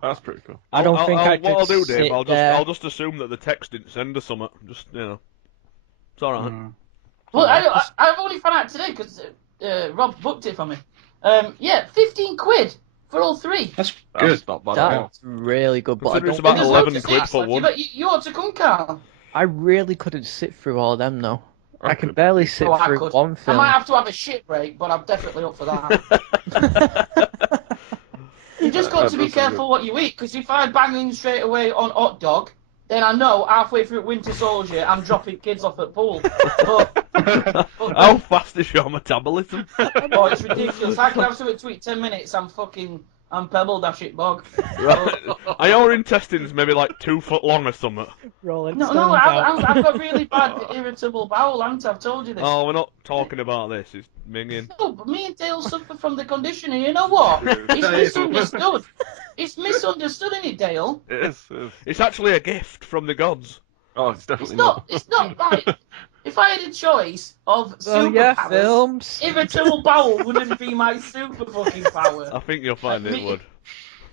That's pretty cool. I don't think I what I'll do, Dave, I'll I'll just assume that the text didn't send us something. Just it's all right. Well, I've only found out today because Rob booked it for me. 15 quid for all 3. That's good. That's not bad at all. That's really good, but I don't It's about think 11 quid for one. You ought to come, Carl. I really couldn't sit through all them though. I can barely sit through one I film. might have to have a shit break, but I'm definitely up for that. You just got to be careful what you eat, because if I bang in straight away on hot dog, then I know halfway through Winter Soldier I'm dropping kids off at pool. But How fast is your metabolism? Oh, it's ridiculous. I can have something to eat 10 minutes, I'm pebbled, that shit bog. Right. Are your intestines maybe like 2 foot long or something? No, I've got really bad irritable bowel, haven't I? I've told you this. Oh, we're not talking about this. It's minging. No, but me and Dale suffer from the condition, and you know what? It's misunderstood. It's misunderstood, isn't it, Dale? It is. It's actually a gift from the gods. Oh, it's definitely It's not right. If I had a choice of superpowers, films. irritable bowel wouldn't be my super fucking power. I think you'll find it would.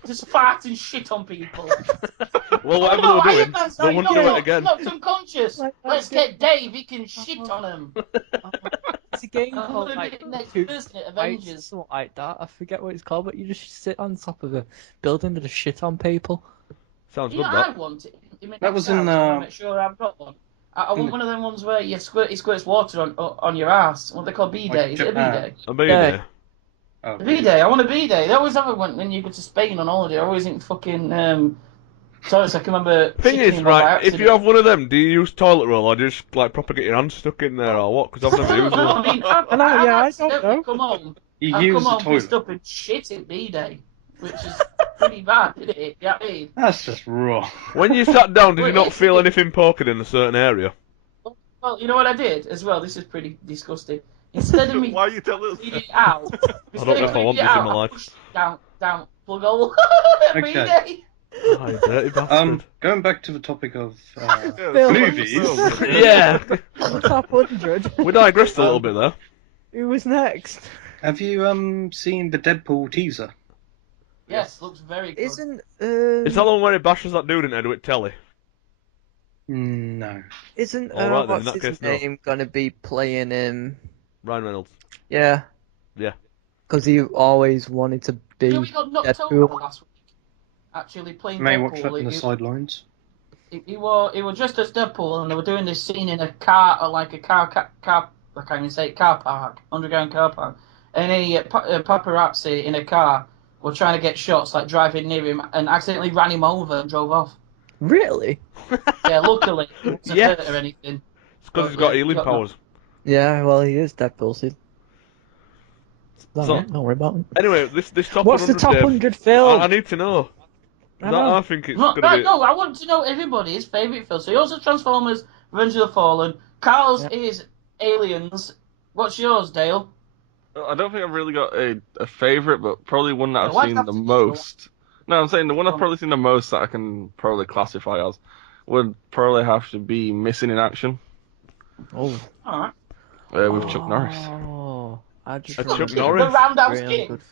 Just fart and shit on people. Well, whatever they were doing, they wouldn't do it again. Knocked unconscious. Let's get Dave. He can shit on him. It's a game called next Two person at Avengers. Something like that. I forget what it's called, but you just sit on top of a building to just shit on people. Sounds You good. know, I want it. That was in. I make sure I've got one. I want one of them ones where he squirts water on your ass. What they call B-Day. Is it a B-Day? A B-Day. Oh. B-Day. I want a B-Day. They always have it when you go to Spain on holiday. I always think fucking. Sorry, so I can remember. Thing is, right, if you have one of them, do you use toilet roll or do you just like proper get your hands stuck in there or what? Because I've never used No, one. I mean, I don't know. Come home. You I've use come the home pissed toilet. up and shit in B-Day, which is pretty bad, isn't it? Yeah, I mean. That's just raw. When you sat down, did you not feel anything poking in a certain area? Well, you know what I did as well? This is pretty disgusting. Instead of me Why are you telling us? cleaning it out, I don't know if I want this in my life. Down, plug hole. Okay. B-Day. Oh, you dirty bastard. Going back to the topic of Film. movies. Yeah. Top 100. We digressed a little bit there. Who was next? Have you seen the Deadpool teaser? Yes, looks very good. Isn't Is that the one where he bashes that dude in the head with telly? No. Isn't Alright then, in what's that his case, no. name gonna be playing him? Ryan Reynolds. Yeah. Yeah. Because he always wanted to be You know, we got knocked over Deadpool. last week. Actually playing May watch that Deadpool. on the sidelines. He was just as Deadpool, and they were doing this scene in a car, or like a car. I can't even say it, car park, underground car park. And a paparazzi in a car were trying to get shots, like driving near him, and accidentally ran him over and drove off. Really? Yeah, luckily it wasn't Yes. hurt or anything. It's because he's got healing powers. Yeah, well, he is Deadpool, so... So- Don't worry about him. Anyway, this top What's 100, the top Dave, 100 film? I need to know. I know. I think it's No, going to be... no, I want to know everybody's favourite film. So yours is Transformers, Revenge of the Fallen. Carl's is Aliens. What's yours, Dale? I don't think I've really got a favourite, but probably one that why I've seen have the to be most. No, I'm saying the one I've probably seen the most that I can probably classify as would probably have to be Missing in Action Oh. Alright. with Chuck Norris. Oh. I just Chuck remember Norris? The Roundhouse really King. good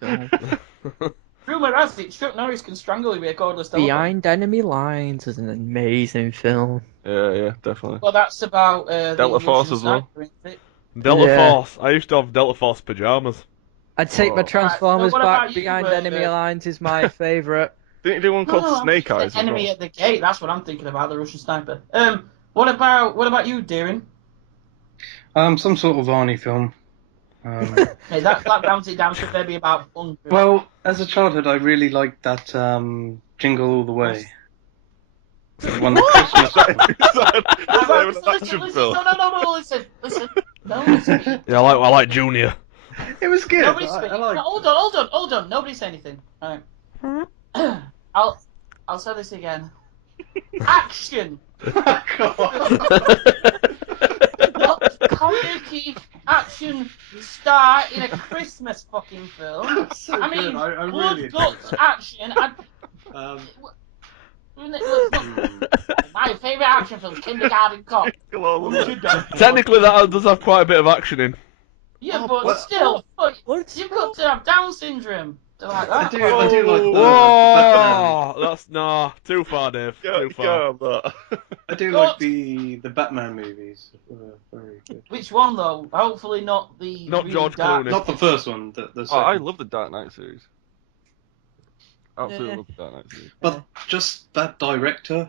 film. Rumour has it, Chuck Norris can strangle you with a cordless telephone. Behind Enemy Lines is an amazing film. Yeah, definitely. Well, that's about Delta the Force Russian as well. sniper, isn't it? Delta Yeah. Force. I used to have Delta Force pyjamas. I'd take my Oh. Transformers Right, so what back. about you, Behind Enemy Lines is my favourite. Didn't you do one called Snake I'm Eyes as Enemy well? at the Gate. That's what I'm thinking about. The Russian sniper. What about you, Darren? Some sort of Arnie film. Hey, that rounds it down to maybe about 100. Well, as a childhood, I really liked that Jingle All the Way. The one that Christmas. No, listen. No, listen. Yeah, I like Junior. It was good. Nobody I speak. liked No, hold on. Nobody say anything. All right. I'll say this again. Action! Not comedy action star in a Christmas fucking film. That's so I mean, good. I blood, really guts, action. My favourite action film, Kindergarten Cop. Technically, that does have quite a bit of action in. Yeah, but still, you've got to have Down syndrome to like that. I do like the Whoa! Batman. That's too far, Dave. Too far. I do like the Batman movies. Very good. Which one though? Hopefully not the Not really George dark... Clooney. Not the first one. The second. I love the Dark Knight series. Absolutely love the Dark Knight series. But just that director,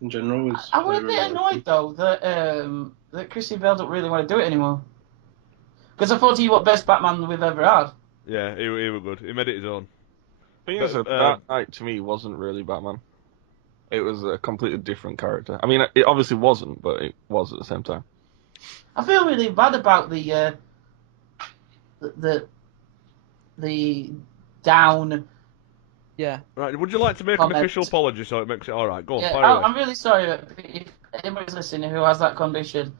in general, is. I was a bit annoyed though that Christian Bale don't really want to do it anymore. Because I thought he was best Batman we've ever had. Yeah, he was good. He made it his own. Thing is, Dark Knight to me wasn't really Batman. It was a completely different character. I mean, it obviously wasn't, but it was at the same time. I feel really bad about the down. Yeah. Right, would you like to make an official apology so it makes it alright? Go on, Yeah, fire away. I'm really sorry if anybody's listening who has that condition.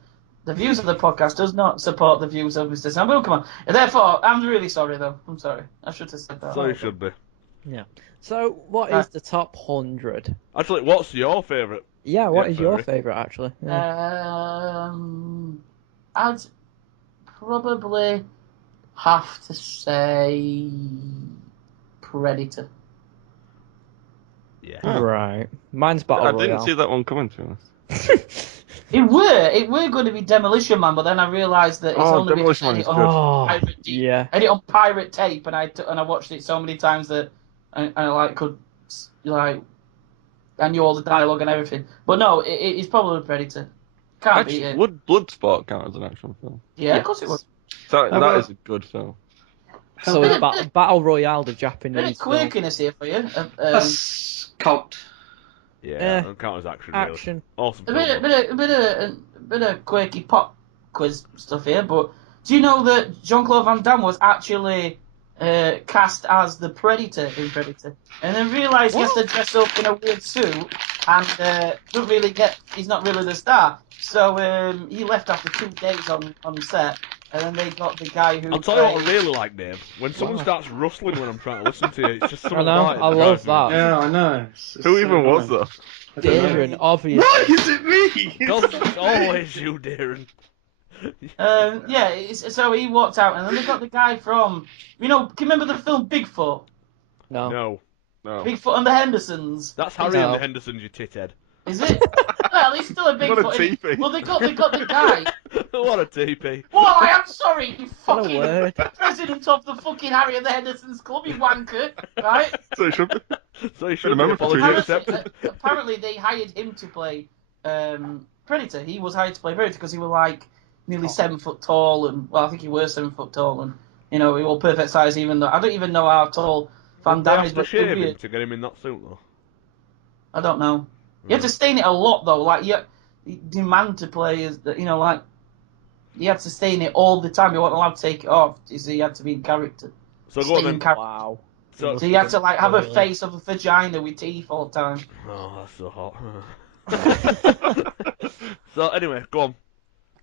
The views of the podcast does not support the views of Mr. Sam. Come on. Therefore, I'm really sorry, though. I'm sorry. I should have said that. So you should be. Yeah. So, what is the top 100? Actually, what's your favourite? Yeah, what is your favourite, actually? Yeah. I'd probably have to say Predator. Yeah. Right. Mine's Battle Royale. I didn't see that one coming, to be honest. It were going to be Demolition Man, but then I realised that it's only been Demolition Man is good. Yeah. I had it on pirate tape, and I watched it so many times that I knew all the dialogue and everything. But no, it's probably Predator. Can't beat it. Would Bloodsport count as an action film? Yeah, of course it would. That is a good film. So is Battle Royale the Japanese Bit of quirkiness here for you. That's cult. Yeah, don't count as action. Action. Really. Awesome. A bit of quirky pop quiz stuff here, but do you know that Jean-Claude Van Damme was actually cast as the Predator in Predator, and then realised he has to dress up in a weird suit and he's not really the star, so he left after 2 days on set, and then they got the guy who. I'll tell you what I really like, Dave. When someone starts rustling when I'm trying to listen to you, it's just something. I know, right I love that. Yeah, I know. Who even was that? Darren, obviously. Why is it me? Because it's always you, Darren. So he walked out, and then they got the guy from, can you remember the film Bigfoot? No. Bigfoot and the Hendersons. That's Harry and the Hendersons, you tithead. Is it? Well, he's still a Bigfoot. What a TP. Well, they got the guy. What a TP. Well, I am sorry, you What a fucking word. president of the fucking Harry and the Hendersons club, you wanker, right? So you should be. So you should Remember apology for 2 accepted. Apparently, they hired him to play Predator. He was hired to play Predator because he was like nearly 7 foot tall, and I think he was 7 foot tall, and he was perfect size. Even though I don't even know how tall Van Damme is, but shave him to get him in that suit though. I don't know. You have to stain it a lot though. Like you demand to play as like you had to stay in it all the time. You weren't allowed to take it off. So you had to be in character. So go on then. Wow. So you had to have a face of a vagina with teeth all the time. Oh, that's so hot. So anyway, go on.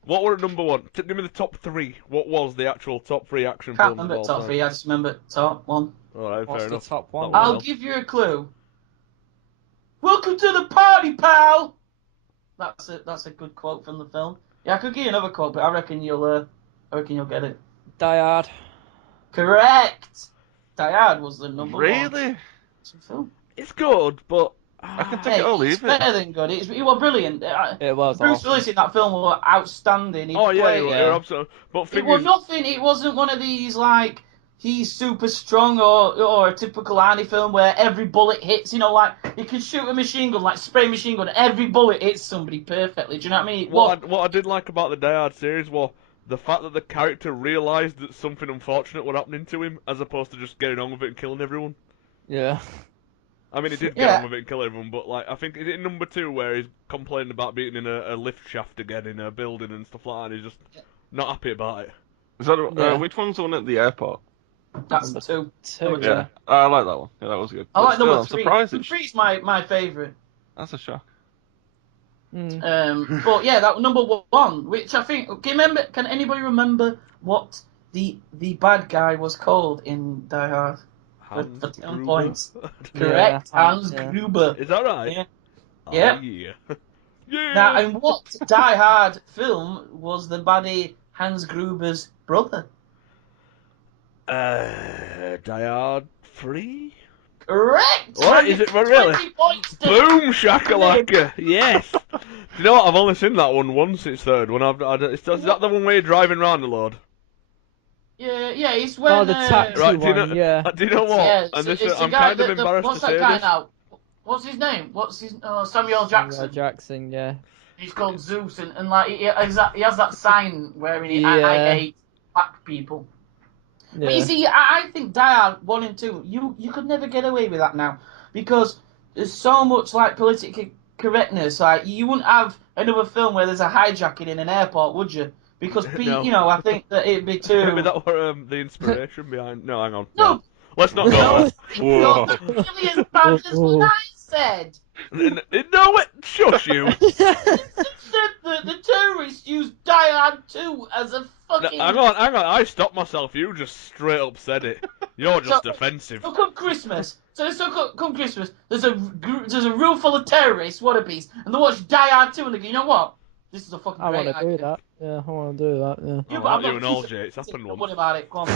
What were at number 1? Give me the top 3. What was the actual top 3 action Can't films? remember top 3. I just remember top 1. Alright, What's fair the enough. top 1? I'll give you a clue. Welcome to the party, pal. That's a good quote from the film. Yeah, I could give you another quote, but I reckon you'll get it. Die Hard. Correct. Die Hard was the number 1 Really? film. It's good, but I can take it or leave It's it. better than good. It was brilliant. It was Bruce awesome. Willis in that film was outstanding. you're absolutely. But It thing was is, nothing. It wasn't one of these like he's super strong or a typical Arnie film where every bullet hits. Like you can shoot a machine gun, like spray machine gun. Every bullet hits somebody perfectly. Do you know what I mean? what I did like about the Die Hard series was the fact that the character realised that something unfortunate was happening to him, as opposed to just getting on with it and killing everyone. Yeah. I mean, he did get on with it and kill everyone, but like I think is it number 2 where he's complaining about being in a lift shaft again in a building and stuff like that, and he's just not happy about it. Is that which one's the one at the airport? That's the 2. Two. Yeah, I like that one. Yeah, that was good. I like But number still, 3. I'm surprised Number 3's my favourite. That's a shock. But yeah, that number one, which I think. Can anybody remember what the bad guy was called in Die Hard? For 10 points. Correct, Hans Gruber. Is that right? Yeah. Oh, Yeah. yeah. Yeah. Now, in what Die Hard film was the baddie Hans Gruber's brother? Die Hard 3? Correct! What? Is it for really? 20 points to Boom shakalaka! Yes! Do you know what? I've only seen that one once, it's third one. Is that the one where you're driving around a load? Yeah, it's when... the taxi Right, one, yeah. Do you know what? Yeah, and it's I'm guy, kind of embarrassed what's to that say guy this. now? What's his name? Samuel Jackson. Samuel Jackson, yeah. He's called Zeus, and like he has that sign where I hate black people. Yeah. But you see, I think Die Hard 1 and 2, you could never get away with that now, because there's so much like political correctness. Like you wouldn't have another film where there's a hijacking in an airport, would you? Because No. I think that it'd be too. Maybe that were the inspiration behind. No, hang on. No. Let's not go. You're not nearly as bad as what I said. No, shush you. The terrorists used Die Hard 2 as a fucking... Hang on. I stopped myself. You just straight up said it. You're just offensive. So come Christmas. Come Christmas. There's a room full of terrorists, wannabes, and they watch Die Hard 2 and they go, you know what? This is a fucking I great want to do that. Yeah, I want to do that, yeah. Yeah, Oh, but I'm you not and all, Jay. It's happened Don't once. worry about it. Go on.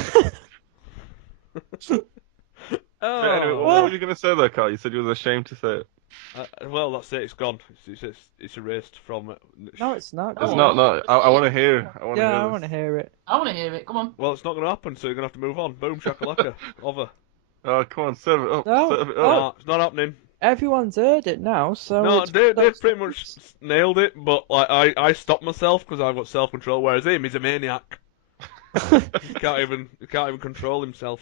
Anyway, what were you going to say there, Carl? You said you was ashamed to say it. Well, that's it. It's gone. It's erased from. No, it's not. It's not. No, I want to hear. I want to hear it. I want to hear it. Come on. Well, it's not going to happen, so you're going to have to move on. Boom shakalaka. Over. Oh, come on, serve it up. No. Serve it No, up. it's not happening. Everyone's heard it now, so... No, Dave pretty much nailed it, but like I stopped myself because I've got self-control, whereas he's a maniac. He can't even control himself.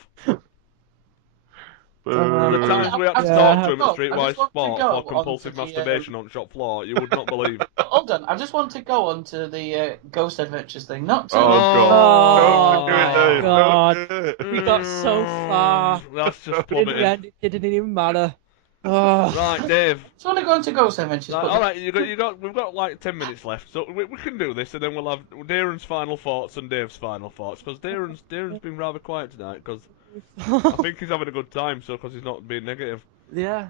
The times we had to talk to him at Streetwise Sport for compulsive masturbation on shop floor, you would not believe. Hold on, I just want to go on to the Ghost Adventures thing. Not to... Oh, my God. We got so far. That's just In the plummeted. end, it didn't even matter. Oh. Right, Dave. I just want to go on to Ghost Adventures. Right, all right, we've got like 10 minutes left, so we can do this, and then we'll have Darren's final thoughts and Dave's final thoughts, because Darren's been rather quiet tonight, because I think he's having a good time, so because he's not being negative. Yeah.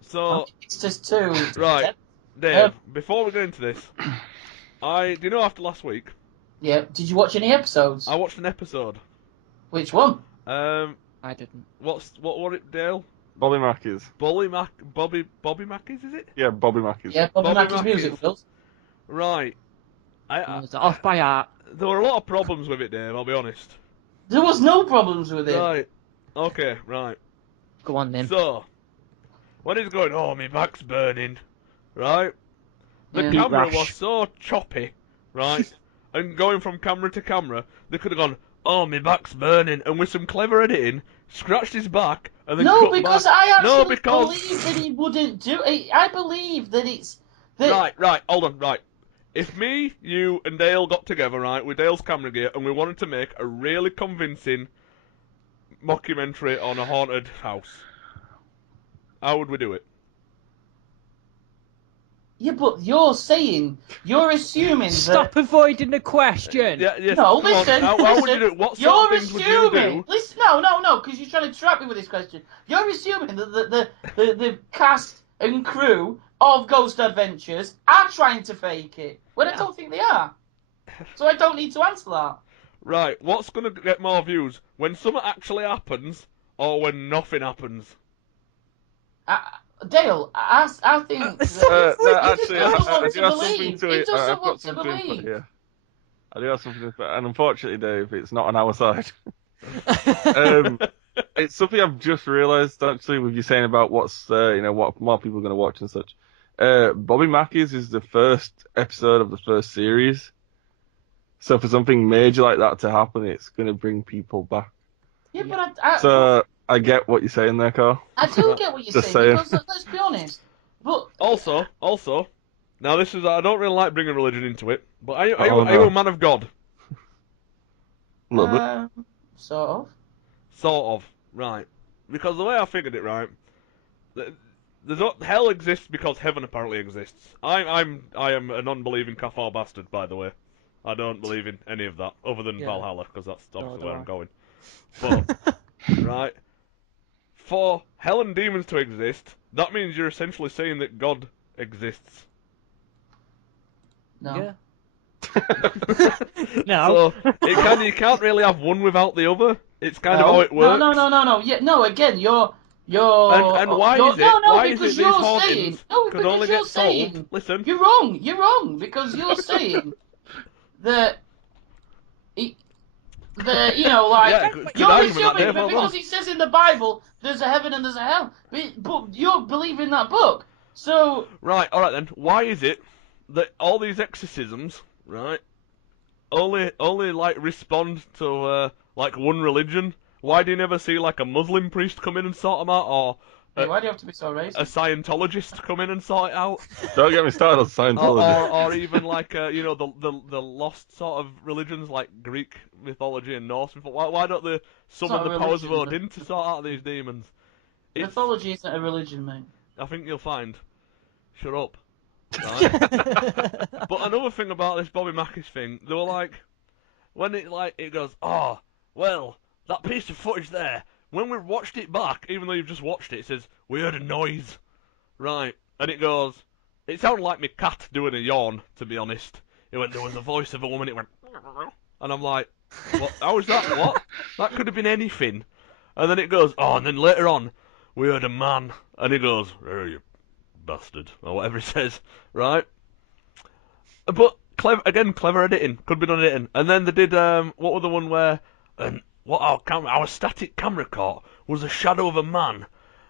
So It's just too... right, Dave. Before we get into this, do you know after last week? Yeah. Did you watch any episodes? I watched an episode. Which one? I didn't. What was it, Dale? Bobby Mackey's. Bobby Mackey's, is it? Yeah, Bobby Mackey's. Yeah, Bobby Mackey's music films. Right. Off by heart. There were a lot of problems with it, Dave, I'll be honest. There was no problems with it. Right. Okay, right. Go on then. So, when he's going, oh, my back's burning, right? The Yeah. camera Rash. was so choppy, right? And going from camera to camera, they could have gone, oh, my back's burning, and with some clever editing, scratched his back, and then No, cut because back. I actually No, because... believe that he wouldn't do it. I believe that it's... That... Right, hold on, right. If me, you, and Dale got together, right, with Dale's camera gear, and we wanted to make a really convincing mockumentary on a haunted house, how would we do it? Yeah, but you're assuming Stop avoiding the question. Yes, No, come on, listen, how would you do it? What sort of you're things would you assuming... do? Listen, no, because you're trying to trap me with this question. You're assuming that the cast and crew of Ghost Adventures are trying to fake it, when I don't think they are. So I don't need to answer that. Right, what's going to get more views? When something actually happens, or when nothing happens? Dale, I think... No, I actually, I do have something to it. I've got something to believe. put here. I do have something to put, and unfortunately, Dave, it's not on our side. It's something I've just realised, actually, with you saying about what's, what more people are going to watch and such. Bobby Mackey's is the first episode of the first series. So for something major like that to happen, it's going to bring people back. Yeah, but So I get what you're saying there, Carl. I do get what you're Just saying, saying. because let's be honest. But Also, now this is, I don't really like bringing religion into it, but are you no. a man of God? A little bit. Sort of. Sort of, right. Because the way I figured it, right, hell exists because heaven apparently exists. I am a non-believing kafar bastard, by the way. I don't believe in any of that other than Valhalla, because that's obviously where I'm going. But right, for hell and demons to exist, that means you're essentially saying that God exists. No. Yeah. No. So you can't really have one without the other. It's kind of how it works. No. Yeah, no. Again, you're. And why is it? Why is it because these you're hauntings saying could only get saying, solved? Listen, you're wrong because you're saying that. Like yeah, you're assuming because it says in the Bible there's a heaven and there's a hell, but you're believing that book. So right, all right then. Why is it that all these exorcisms, right, only like respond to like one religion? Why do you never see like a Muslim priest come in and sort them out, or why do you have to be so racist? a Scientologist come in and sort it out? Don't get me started on Scientology. Or even like the lost sort of religions like Greek mythology and Norse mythology. Why don't they summon the powers of Odin to sort out these demons? Mythology isn't a religion, mate. I think you'll find. Shut up. Right? But another thing about this Bobby Mackey's thing, they were like, when it goes, oh, well, that piece of footage there, when we watched it back, even though you've just watched it, it says, we heard a noise. Right. And it goes, it sounded like my cat doing a yawn, to be honest. It went, there was the voice of a woman, it went, and I'm like, what? How is that? What? That could have been anything. And then it goes, oh, and then later on, we heard a man, and he goes, oh, you bastard, or whatever he says, right? But, clever editing, could be done editing. And then they did, what was the one where, what our static camera caught was a shadow of a man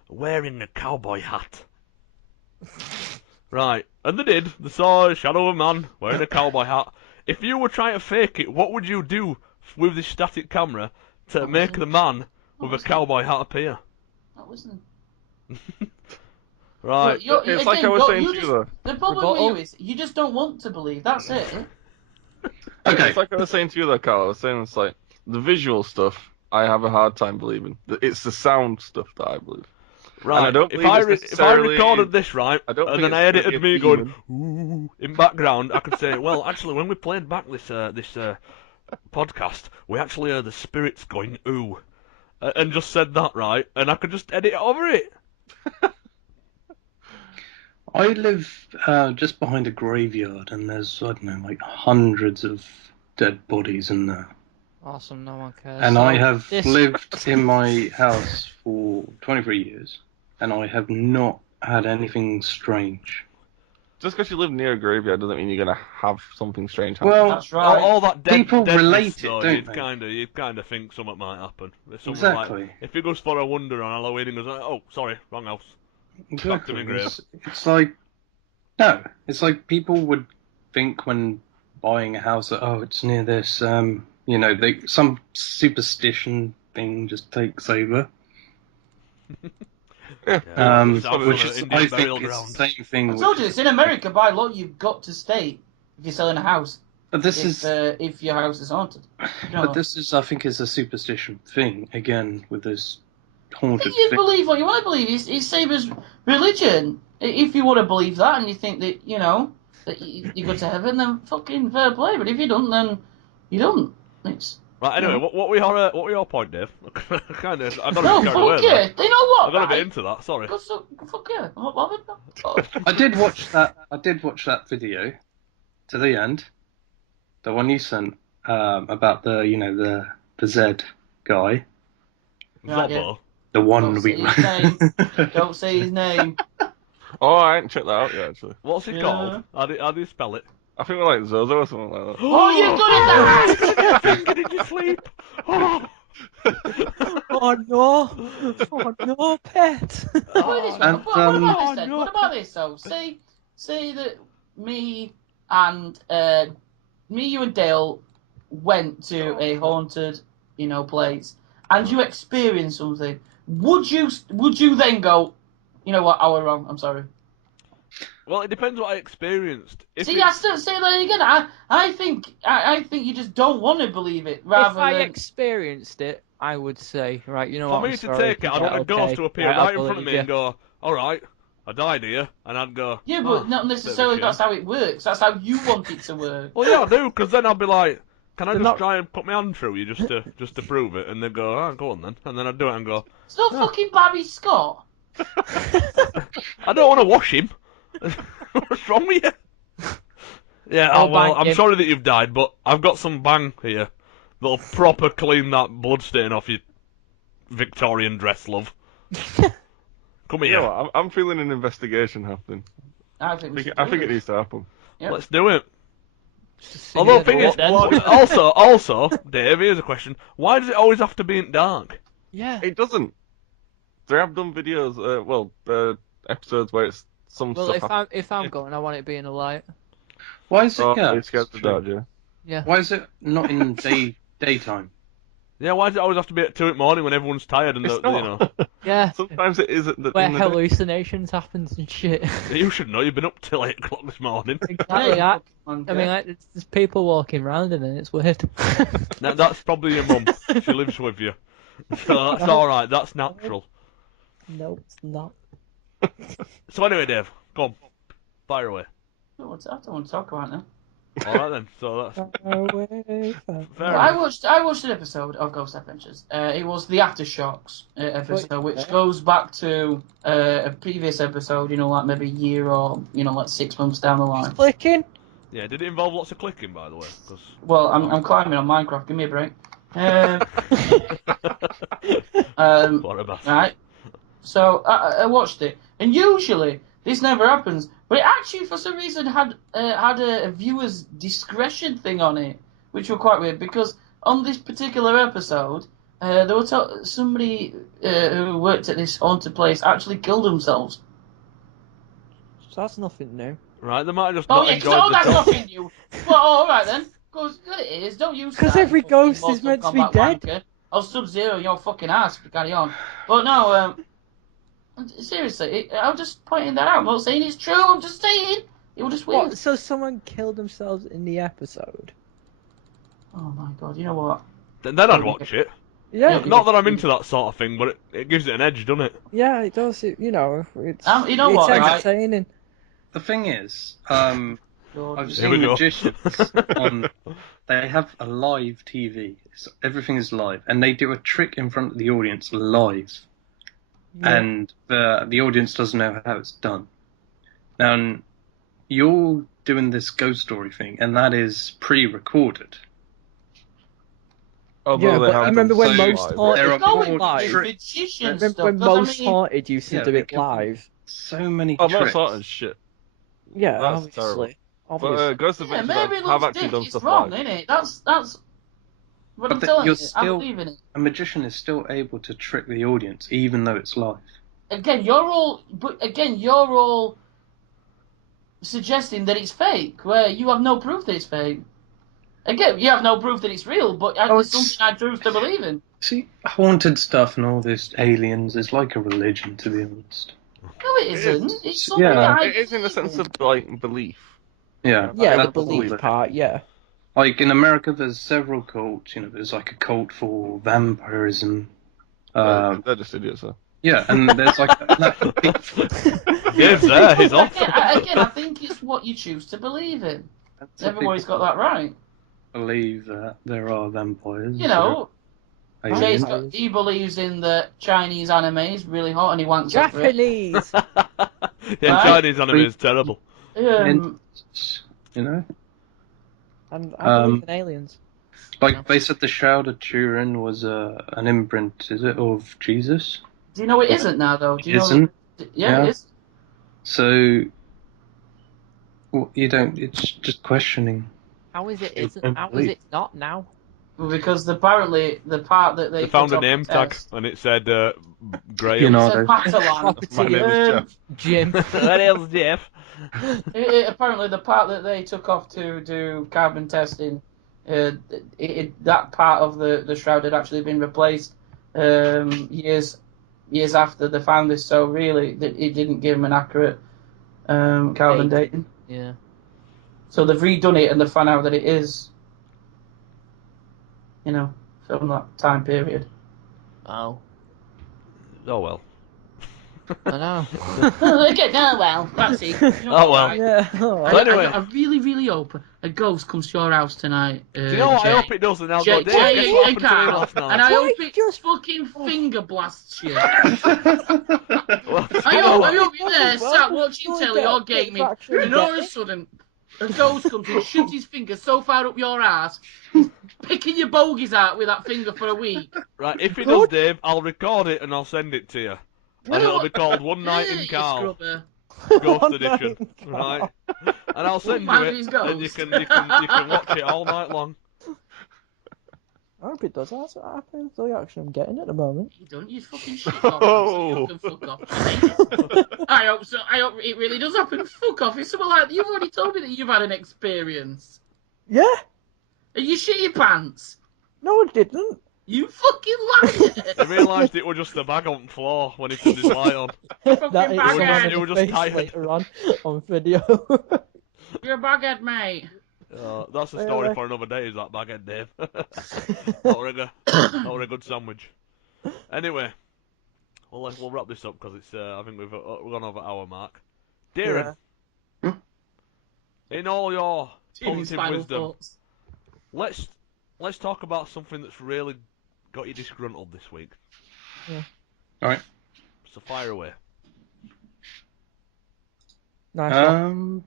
wearing a cowboy hat. Right, and they saw a shadow of a man wearing a cowboy hat. If you were trying to fake it, what would you do with this static camera to make the man with a cowboy hat appear? That wasn't. Right. It's like I was saying to you, though. The problem with you is you just don't want to believe. That's it. Okay. It's like I was saying to you, though, Carl. I was saying it's like the visual stuff. I have a hard time believing. It's the sound stuff that I believe. Right. And I don't if believe I recorded this right, I don't and then I edited me going ooh in background, I could say, well, actually, when we played back this podcast, we actually heard the spirits going ooh, and just said that right, and I could just edit over it. I live just behind a graveyard, and there's, I don't know, like hundreds of dead bodies in there. Awesome, no one cares. And I have lived in my house for 23 years, and I have not had anything strange. Just because you live near a graveyard doesn't mean you're going to have something strange happen. Well, that's right. All that people relate it, though, don't they? You'd kind of think something might happen. Exactly. Like, if he goes for a wonder on Halloween and goes, oh, sorry, wrong house. Exactly. Grave. It's like, no, it's like people would think when buying a house that, oh, it's near this, some superstition thing just takes over. Which is, I think, it's the same thing. I told you this, in America, by law, you've got to state if you're selling a house. But if your house is haunted. But this is, I think, is a superstition thing again with this haunted. You believe what you want to believe. It's same as religion. If you want to believe that and you think that that you go to heaven, then fucking fair play. But if you don't, then you don't. It's right. Anyway, what were your point, Dave? I got a bit carried away. There. You know what? I got a bit into that. Sorry. Fuck yeah. I'm not bothered. I did watch that video to the end. The one you sent about the Z guy. Right, yeah. The one Don't we. Say his name. Don't say his name. Oh, I haven't checked that out yet, actually. What's he called? How do you spell it? I think we're like Zozo or something like that. Oh, you got it! Did you sleep? Oh. Oh no, pet. What about this though? Say that me, you and Dale went to a haunted, place, and you experienced something. Would you then go, you know what, I was wrong, I'm sorry? Well, it depends what I experienced. I still say that again. I think you just don't want to believe it. If I experienced it, I would say, right, you know what? For me to take it, I'd want a ghost to appear right in front of me and go, all right, I died here, and I'd go. Yeah, but not necessarily that's how it works. That's how you want it to work. Well, yeah, I do, because then I'd be like, can I just try and put my hand through you just to prove it? And they'd go, oh, go on then. And then I'd do it and go, It's not fucking Barry Scott. I don't want to wash him. What's wrong with you? Yeah, well, I'm sorry that you've died, but I've got some bang here that'll proper clean that blood stain off your Victorian dress, love. Come here. Yeah, I'm feeling an investigation happening. I think it needs to happen. Yep. Let's do it. Although, thing is, also, Dave, here's a question: why does it always have to be in dark? Yeah. It doesn't. They have done videos, episodes where it's some stuff. Well, if I'm going, I want it to be in the light. Why is it? It's scared of the dark, yeah. Yeah. Why is it not in daytime? Yeah, why does it always have to be at 2 a.m. when everyone's tired and It's not. Yeah. Sometimes it isn't. Where hallucinations happens and shit. You should know. You've been up till 8 o'clock this morning. Exactly. I mean, like, there's people walking around and then it's weird. That's probably your mum. She lives with you, so that's all right. That's natural. No, it's not. So anyway, Dave, go on, fire away. I don't want to talk about it now. All right then. So that's fair I enough. watched an episode of Ghost Adventures. It was the Aftershocks episode, which goes back to a previous episode. Like maybe a year or like 6 months down the line. Clicking. Yeah, did it involve lots of clicking, by the way? Well, I'm climbing on Minecraft. Give me a break. What a bastard. Right. So I watched it, and usually this never happens, but it actually for some reason had a viewer's discretion thing on it, which were quite weird because on this particular episode, there was somebody who worked at this haunted place actually killed themselves. So that's nothing new. Right, they might have just Oh not yeah, enjoyed that's the nothing new. Well, all right then. Because it is. Don't use that. Because every ghost Mortal is meant to be Kombat dead. wanker. I'll Sub-Zero your fucking ass if you carry on. But no, seriously, I'm just pointing that out. I'm not saying it's true. I'm just saying it was just weird. What? So someone killed themselves in the episode? Oh my god! You know what? Then I'd watch it. Yeah. Not that I'm into that sort of thing, but it gives it an edge, doesn't it? Yeah, it does. It's you know it's what, right? entertaining. The thing is, I've Here seen we go. magicians on. They have a live TV. So everything is live, and they do a trick in front of the audience live, and the audience doesn't know how it's done. Now, you're doing this ghost story thing, and that is pre-recorded. Although But remember when most There are haunted live. Remember when most haunted used to do it live? So many Oh, tricks. most haunted shit. Yeah, That's obviously. But Ghost Yeah, Adventures maybe it have looks actually dick. done It's stuff wrong, like. isn't it? That's what I'm But telling you're you. I still- believe in it. A magician is still able to trick the audience, even though it's live. Again, you're all suggesting that it's fake, where you have no proof that it's fake. Again, you have no proof that it's real, but it's something I choose to believe in. See, haunted stuff and all this aliens is like a religion, to be honest. No, it isn't. It's something Yeah. that I It is in the sense of like belief. Yeah, Yeah, the that's belief all. part, yeah. Like in America, there's several cults. There's like a cult for vampirism. They're just idiots, though. Yeah, and there's like Dave's there, he's off. Again, I think it's what you choose to believe in. Everybody's got that right. Believe that there are vampires. Jay's aliens. he believes in the Chinese anime is really hot and he wants it for it. Japanese! Yeah, Right? Chinese anime is terrible. And, And I believe in aliens. like they said, the Shroud of Turin was an imprint, is it, of Jesus? Do you know it isn't now though? Do you Isn't? know? Yeah, it is. So, well, you don't. It's just questioning. How is it It's isn't? How is incomplete. it not now? Well, because apparently the part that they They found put a on name the tag test- and it said Graham. You know, It said Matalan. Property My name is Jeff. Jim. That is Jeff. Apparently the part that they took off to do carbon testing, that part of the shroud had actually been replaced years after they found this. So really, it didn't give them an accurate carbon dating. Yeah. So they've redone it and they found out that it is, from that time period. Oh. Oh well. I know. Okay, well, that's it. Oh, well. Yeah. I really, really hope a ghost comes to your house tonight. Do you know what? Jay. I hope it does, and I'll Jay, go, Dave, guess what happened to me Carl, last night? and I hope Why it just- fucking finger blasts you. Well, I hope you're there, Well, sat watching we'll telly get or it gaming, back through and all of that. a sudden, a ghost comes and shoots his finger so far up your ass, he's picking your bogies out with that finger for a week. right, if he does, Dave, I'll record it and I'll send it to you. And it'll be called One Night in You Carl, scrubber. Ghost One Edition, Night in right? And I'll send you Man it, is and ghost. you can watch it all night long. I hope it does. That's what happens. The reaction I'm getting at the moment. You don't, you fucking shit off. Oh. You can fuck off. I hope so. I hope it really does happen. Fuck off. It's something like, you've already told me that you've had an experience. Yeah. Are you shit your pants? No, it didn't. You fucking liar. I realised it was just a bag on the floor when he turned his light on. That Fucking is baghead. someone in You were the just face tired. later on video. You're a baghead, mate. That's a Wait, story wait. for another day, is that baghead, Dave? Not a good sandwich. Anyway, we'll wrap this up because it's. I think we've gone over our mark. Darren, in all your Jimmy's positive final wisdom, thoughts. let's talk about something that's really got you disgruntled this week. Yeah. Alright. So fire away. Nice one.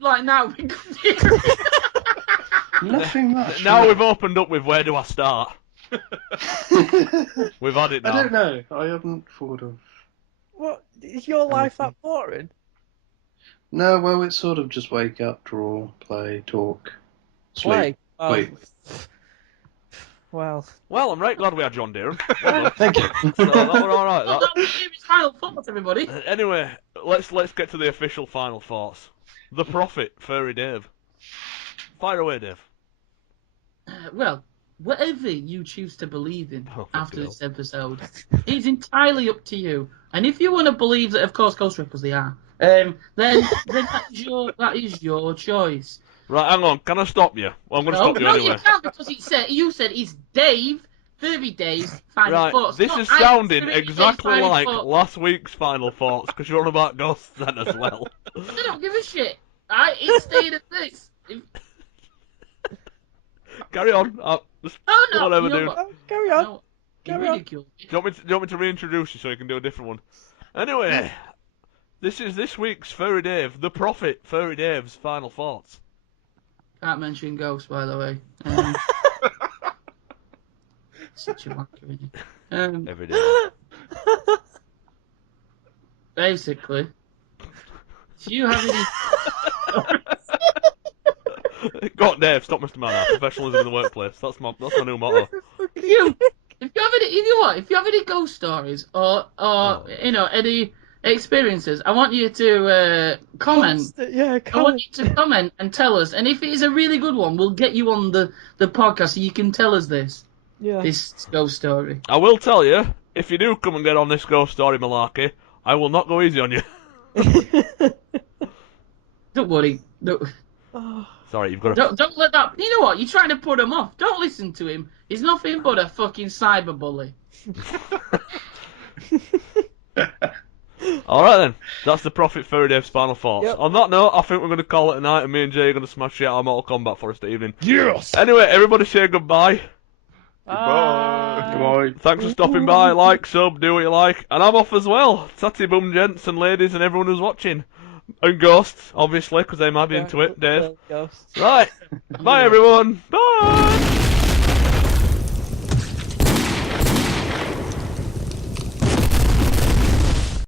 Like now we could hear Nothing much. Now no. we've opened up with where do I start? We've had it now. I don't know. I haven't thought of. What? Is your life that boring? No, well, it's sort of just wake up, draw, play, talk, sleep. Play. Oh. Wait. Well. Well, I'm right glad we had John Darren. Well done. Thank you. So that were all right. Well, That. that was Jimmy's final thoughts, everybody. Anyway, let's get to the official final thoughts. The Prophet, Furry Dave. Fire away, Dave. Well, whatever you choose to believe in Oh, after fucking this episode is entirely up to you. And if you want to believe that, of course, ghost rippers they are, then that is your choice. Right, hang on. Can I stop you? Well, I'm going to stop you no, anyway. you can't because you said it's Dave, Furry Dave's final Right, thoughts. this not is Alex sounding Furry Dave's exactly final like thoughts. last week's final thoughts because you're on about ghosts then as well. I don't give a shit. It's staying at this. Carry on. Just Oh no, whatever, you know dude. what? Oh, carry on. No, you Carry on. ridicule me. Do you want me to reintroduce you so you can do a different one? Anyway, this is this week's Furry Dave, the Prophet, Furry Dave's final thoughts. Can't mention ghosts, by the way. Such a wanker, isn't he? Every day. Basically, do you have any? Go on, Dave. Stop messing around. Professionalism in the workplace. That's my new motto. If you have any ghost stories or any experiences, I want you to comment. Yeah, I comment. want you to comment and tell us. And if it is a really good one, we'll get you on the podcast so you can tell us this ghost story. I will tell you, if you do come and get on this ghost story malarkey, I will not go easy on you. Don't worry. Sorry, you've got to... Don't let that. You know what? You're trying to put him off. Don't listen to him. He's nothing but a fucking cyberbully. Alright then, that's the Prophet Furry Dave's final thoughts. Yep. On that note, I think we're going to call it a night and me and Jay are going to smash out our Mortal Kombat for us this evening. Yes! Anyway, everybody say goodbye. Goodbye. Goodbye. Thanks for stopping by, like, sub, do what you like. And I'm off as well. Tatty bum gents and ladies and everyone who's watching. And ghosts, obviously, because they might be into it, Dave. Ghosts. Right, bye everyone, bye!